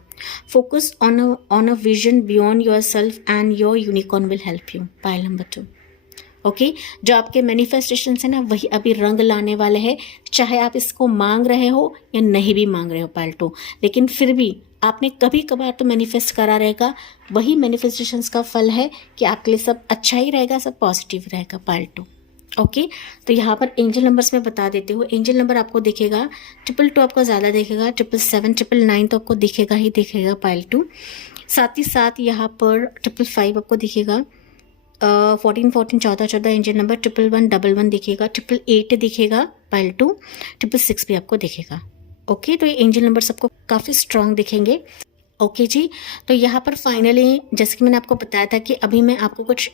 focus on a vision beyond your self and your unicorn will help you. Payal number 2, okay. जो आपके मैनिफेस्टेशन है ना, वही अभी रंग लाने वाले हैं, चाहे आप इसको मांग रहे हो या नहीं भी मांग रहे हो। पायल 2, लेकिन फिर भी आपने कभी कभार तो मैनिफेस्ट करा रहेगा, वही मैनिफेस्टेशंस का फल है कि आपके लिए सब अच्छा ही रहेगा, सब पॉजिटिव रहेगा। पायल 2, ओके। तो यहाँ पर एंजल नंबर्स में बता देते हो। एंजल नंबर आपको दिखेगा 222 आपको ज़्यादा दिखेगा, 777, 999 तो आपको दिखेगा ही दिखेगा। पायल 2, साथ ही साथ यहाँ पर 555 आपको दिखेगा, 14 14 14 14 एंजल नंबर, 111 11 दिखेगा, 888 दिखेगा। पायल 2, 666 भी आपको दिखेगा, ओके। तो ये एंजल नंबर सबको काफ़ी स्ट्रॉन्ग दिखेंगे, ओके जी। तो यहाँ पर फाइनली जैसे कि मैंने आपको बताया था कि अभी मैं आपको कुछ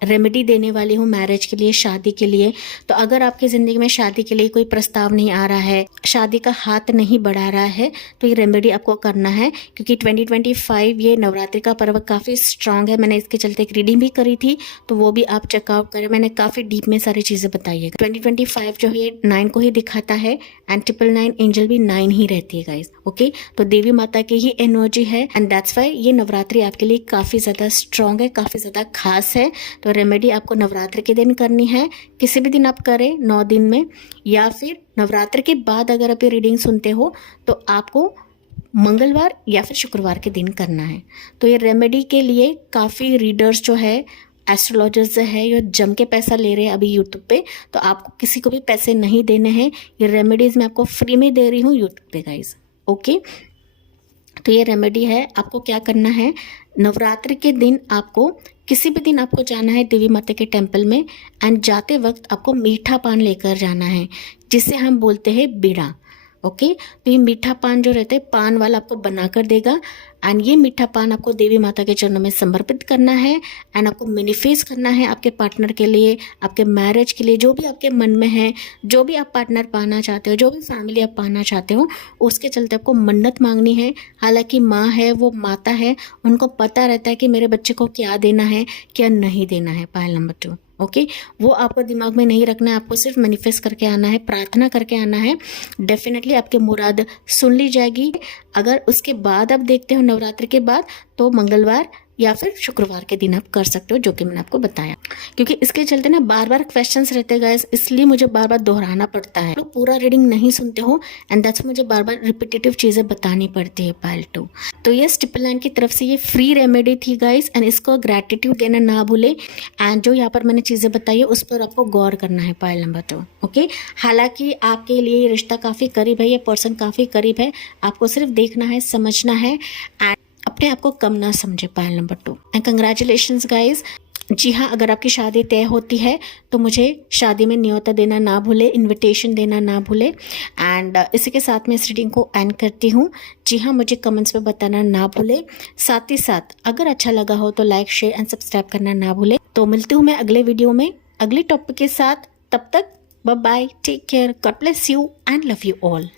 रेमेडी देने वाली हूँ मैरिज के लिए, शादी के लिए। तो अगर आपकी ज़िंदगी में शादी के लिए कोई प्रस्ताव नहीं आ रहा है, शादी का हाथ नहीं बढ़ा रहा है, तो ये रेमेडी आपको करना है, क्योंकि 2025 ये नवरात्रि का पर्व काफ़ी स्ट्रांग है। मैंने इसके चलते एक रीडिंग भी करी थी, तो वो भी आप चेकआउट करें, मैंने काफ़ी डीप में सारी चीज़ें बताई है। 2025 जो है 9 को ही दिखाता है एंड 999 एंजल भी 9 ही रहती है गाइज, ओके। तो देवी माता की ही एनर्जी है एंड दैट्स वाई ये नवरात्रि आपके लिए काफ़ी ज़्यादा स्ट्रांग है, काफ़ी ज़्यादा खास है। तो रेमेडी आपको नवरात्रि के दिन करनी है, किसी भी दिन आप करें 9 दिन में, या फिर नवरात्रि के बाद अगर आप ये रीडिंग सुनते हो तो आपको मंगलवार या फिर शुक्रवार के दिन करना है। तो ये रेमेडी के लिए काफ़ी रीडर्स जो है, एस्ट्रोलॉजर्स जो है, ये जम के पैसा ले रहे हैं अभी यूट्यूब पे, तो आपको किसी को भी पैसे नहीं देने हैं। ये रेमेडीज़ मैं आपको फ्री में दे रही हूँ यूट्यूब पे गाइज, ओके। तो ये रेमेडी है, आपको क्या करना है, नवरात्रि के दिन आपको किसी भी दिन आपको जाना है देवी माता के टेम्पल में एंड जाते वक्त आपको मीठा पान लेकर जाना है, जिसे हम बोलते हैं बीड़ा, ओके। तो ये मीठा पान जो रहता है पान वाला आपको बना कर देगा एंड ये मीठा पान आपको देवी माता के चरणों में समर्पित करना है एंड आपको मैनिफेस्ट करना है आपके पार्टनर के लिए, आपके मैरिज के लिए, जो भी आपके मन में है, जो भी आप पार्टनर पाना चाहते हो, जो भी फैमिली आप पाना चाहते हो, उसके चलते आपको मन्नत मांगनी है। हालांकि माँ है, वो माता है, उनको पता रहता है कि मेरे बच्चे को क्या देना है, क्या नहीं देना है। पायल नंबर 2, ओके। वो आपको दिमाग में नहीं रखना है, आपको सिर्फ मैनिफेस्ट करके आना है, प्रार्थना करके आना है, डेफिनेटली आपकी मुराद सुन ली जाएगी। अगर उसके बाद आप देखते हो नवरात्रि के बाद, तो मंगलवार या फिर शुक्रवार के दिन आप कर सकते हो, जो कि मैंने आपको बताया। क्योंकि इसके चलते ना बार बार क्वेश्चंस रहते हैं गाइस, इसलिए मुझे बार बार दोहराना पड़ता है। लोग पूरा रीडिंग नहीं सुनते हो एंड दैट्स मुझे बार बार रिपीटेटिव चीज़ें बतानी पड़ती है। पायल 2, तो ये ट्रिपल नाइन की तरफ से ये फ्री रेमेडी थी गाइस एंड इसको ग्रेटिट्यूड देना ना भूले एंड जो यहाँ पर मैंने चीज़ें बताई है उस पर आपको गौर करना है। पायल नंबर 2, ओके। हालांकि आपके लिए ये रिश्ता काफ़ी करीब है, ये पर्सन काफ़ी करीब है, आपको सिर्फ देखना है, समझना है एंड अपने आप को कम ना समझे। Pile number 2, and congratulations guys. जी हाँ, अगर आपकी शादी तय होती है तो मुझे शादी में न्योता देना ना भूले, इनविटेशन देना ना भूले एंड इसी के साथ मैं इस रीडिंग को एंड करती हूँ। जी हाँ, मुझे कमेंट्स में बताना ना भूले, साथ ही साथ अगर अच्छा लगा हो तो लाइक, शेयर एंड सब्सक्राइब करना ना भूले। तो मिलती हूँ मैं अगले वीडियो में अगले टॉपिक के साथ, तब तक bye bye, take care, God bless you and love you all.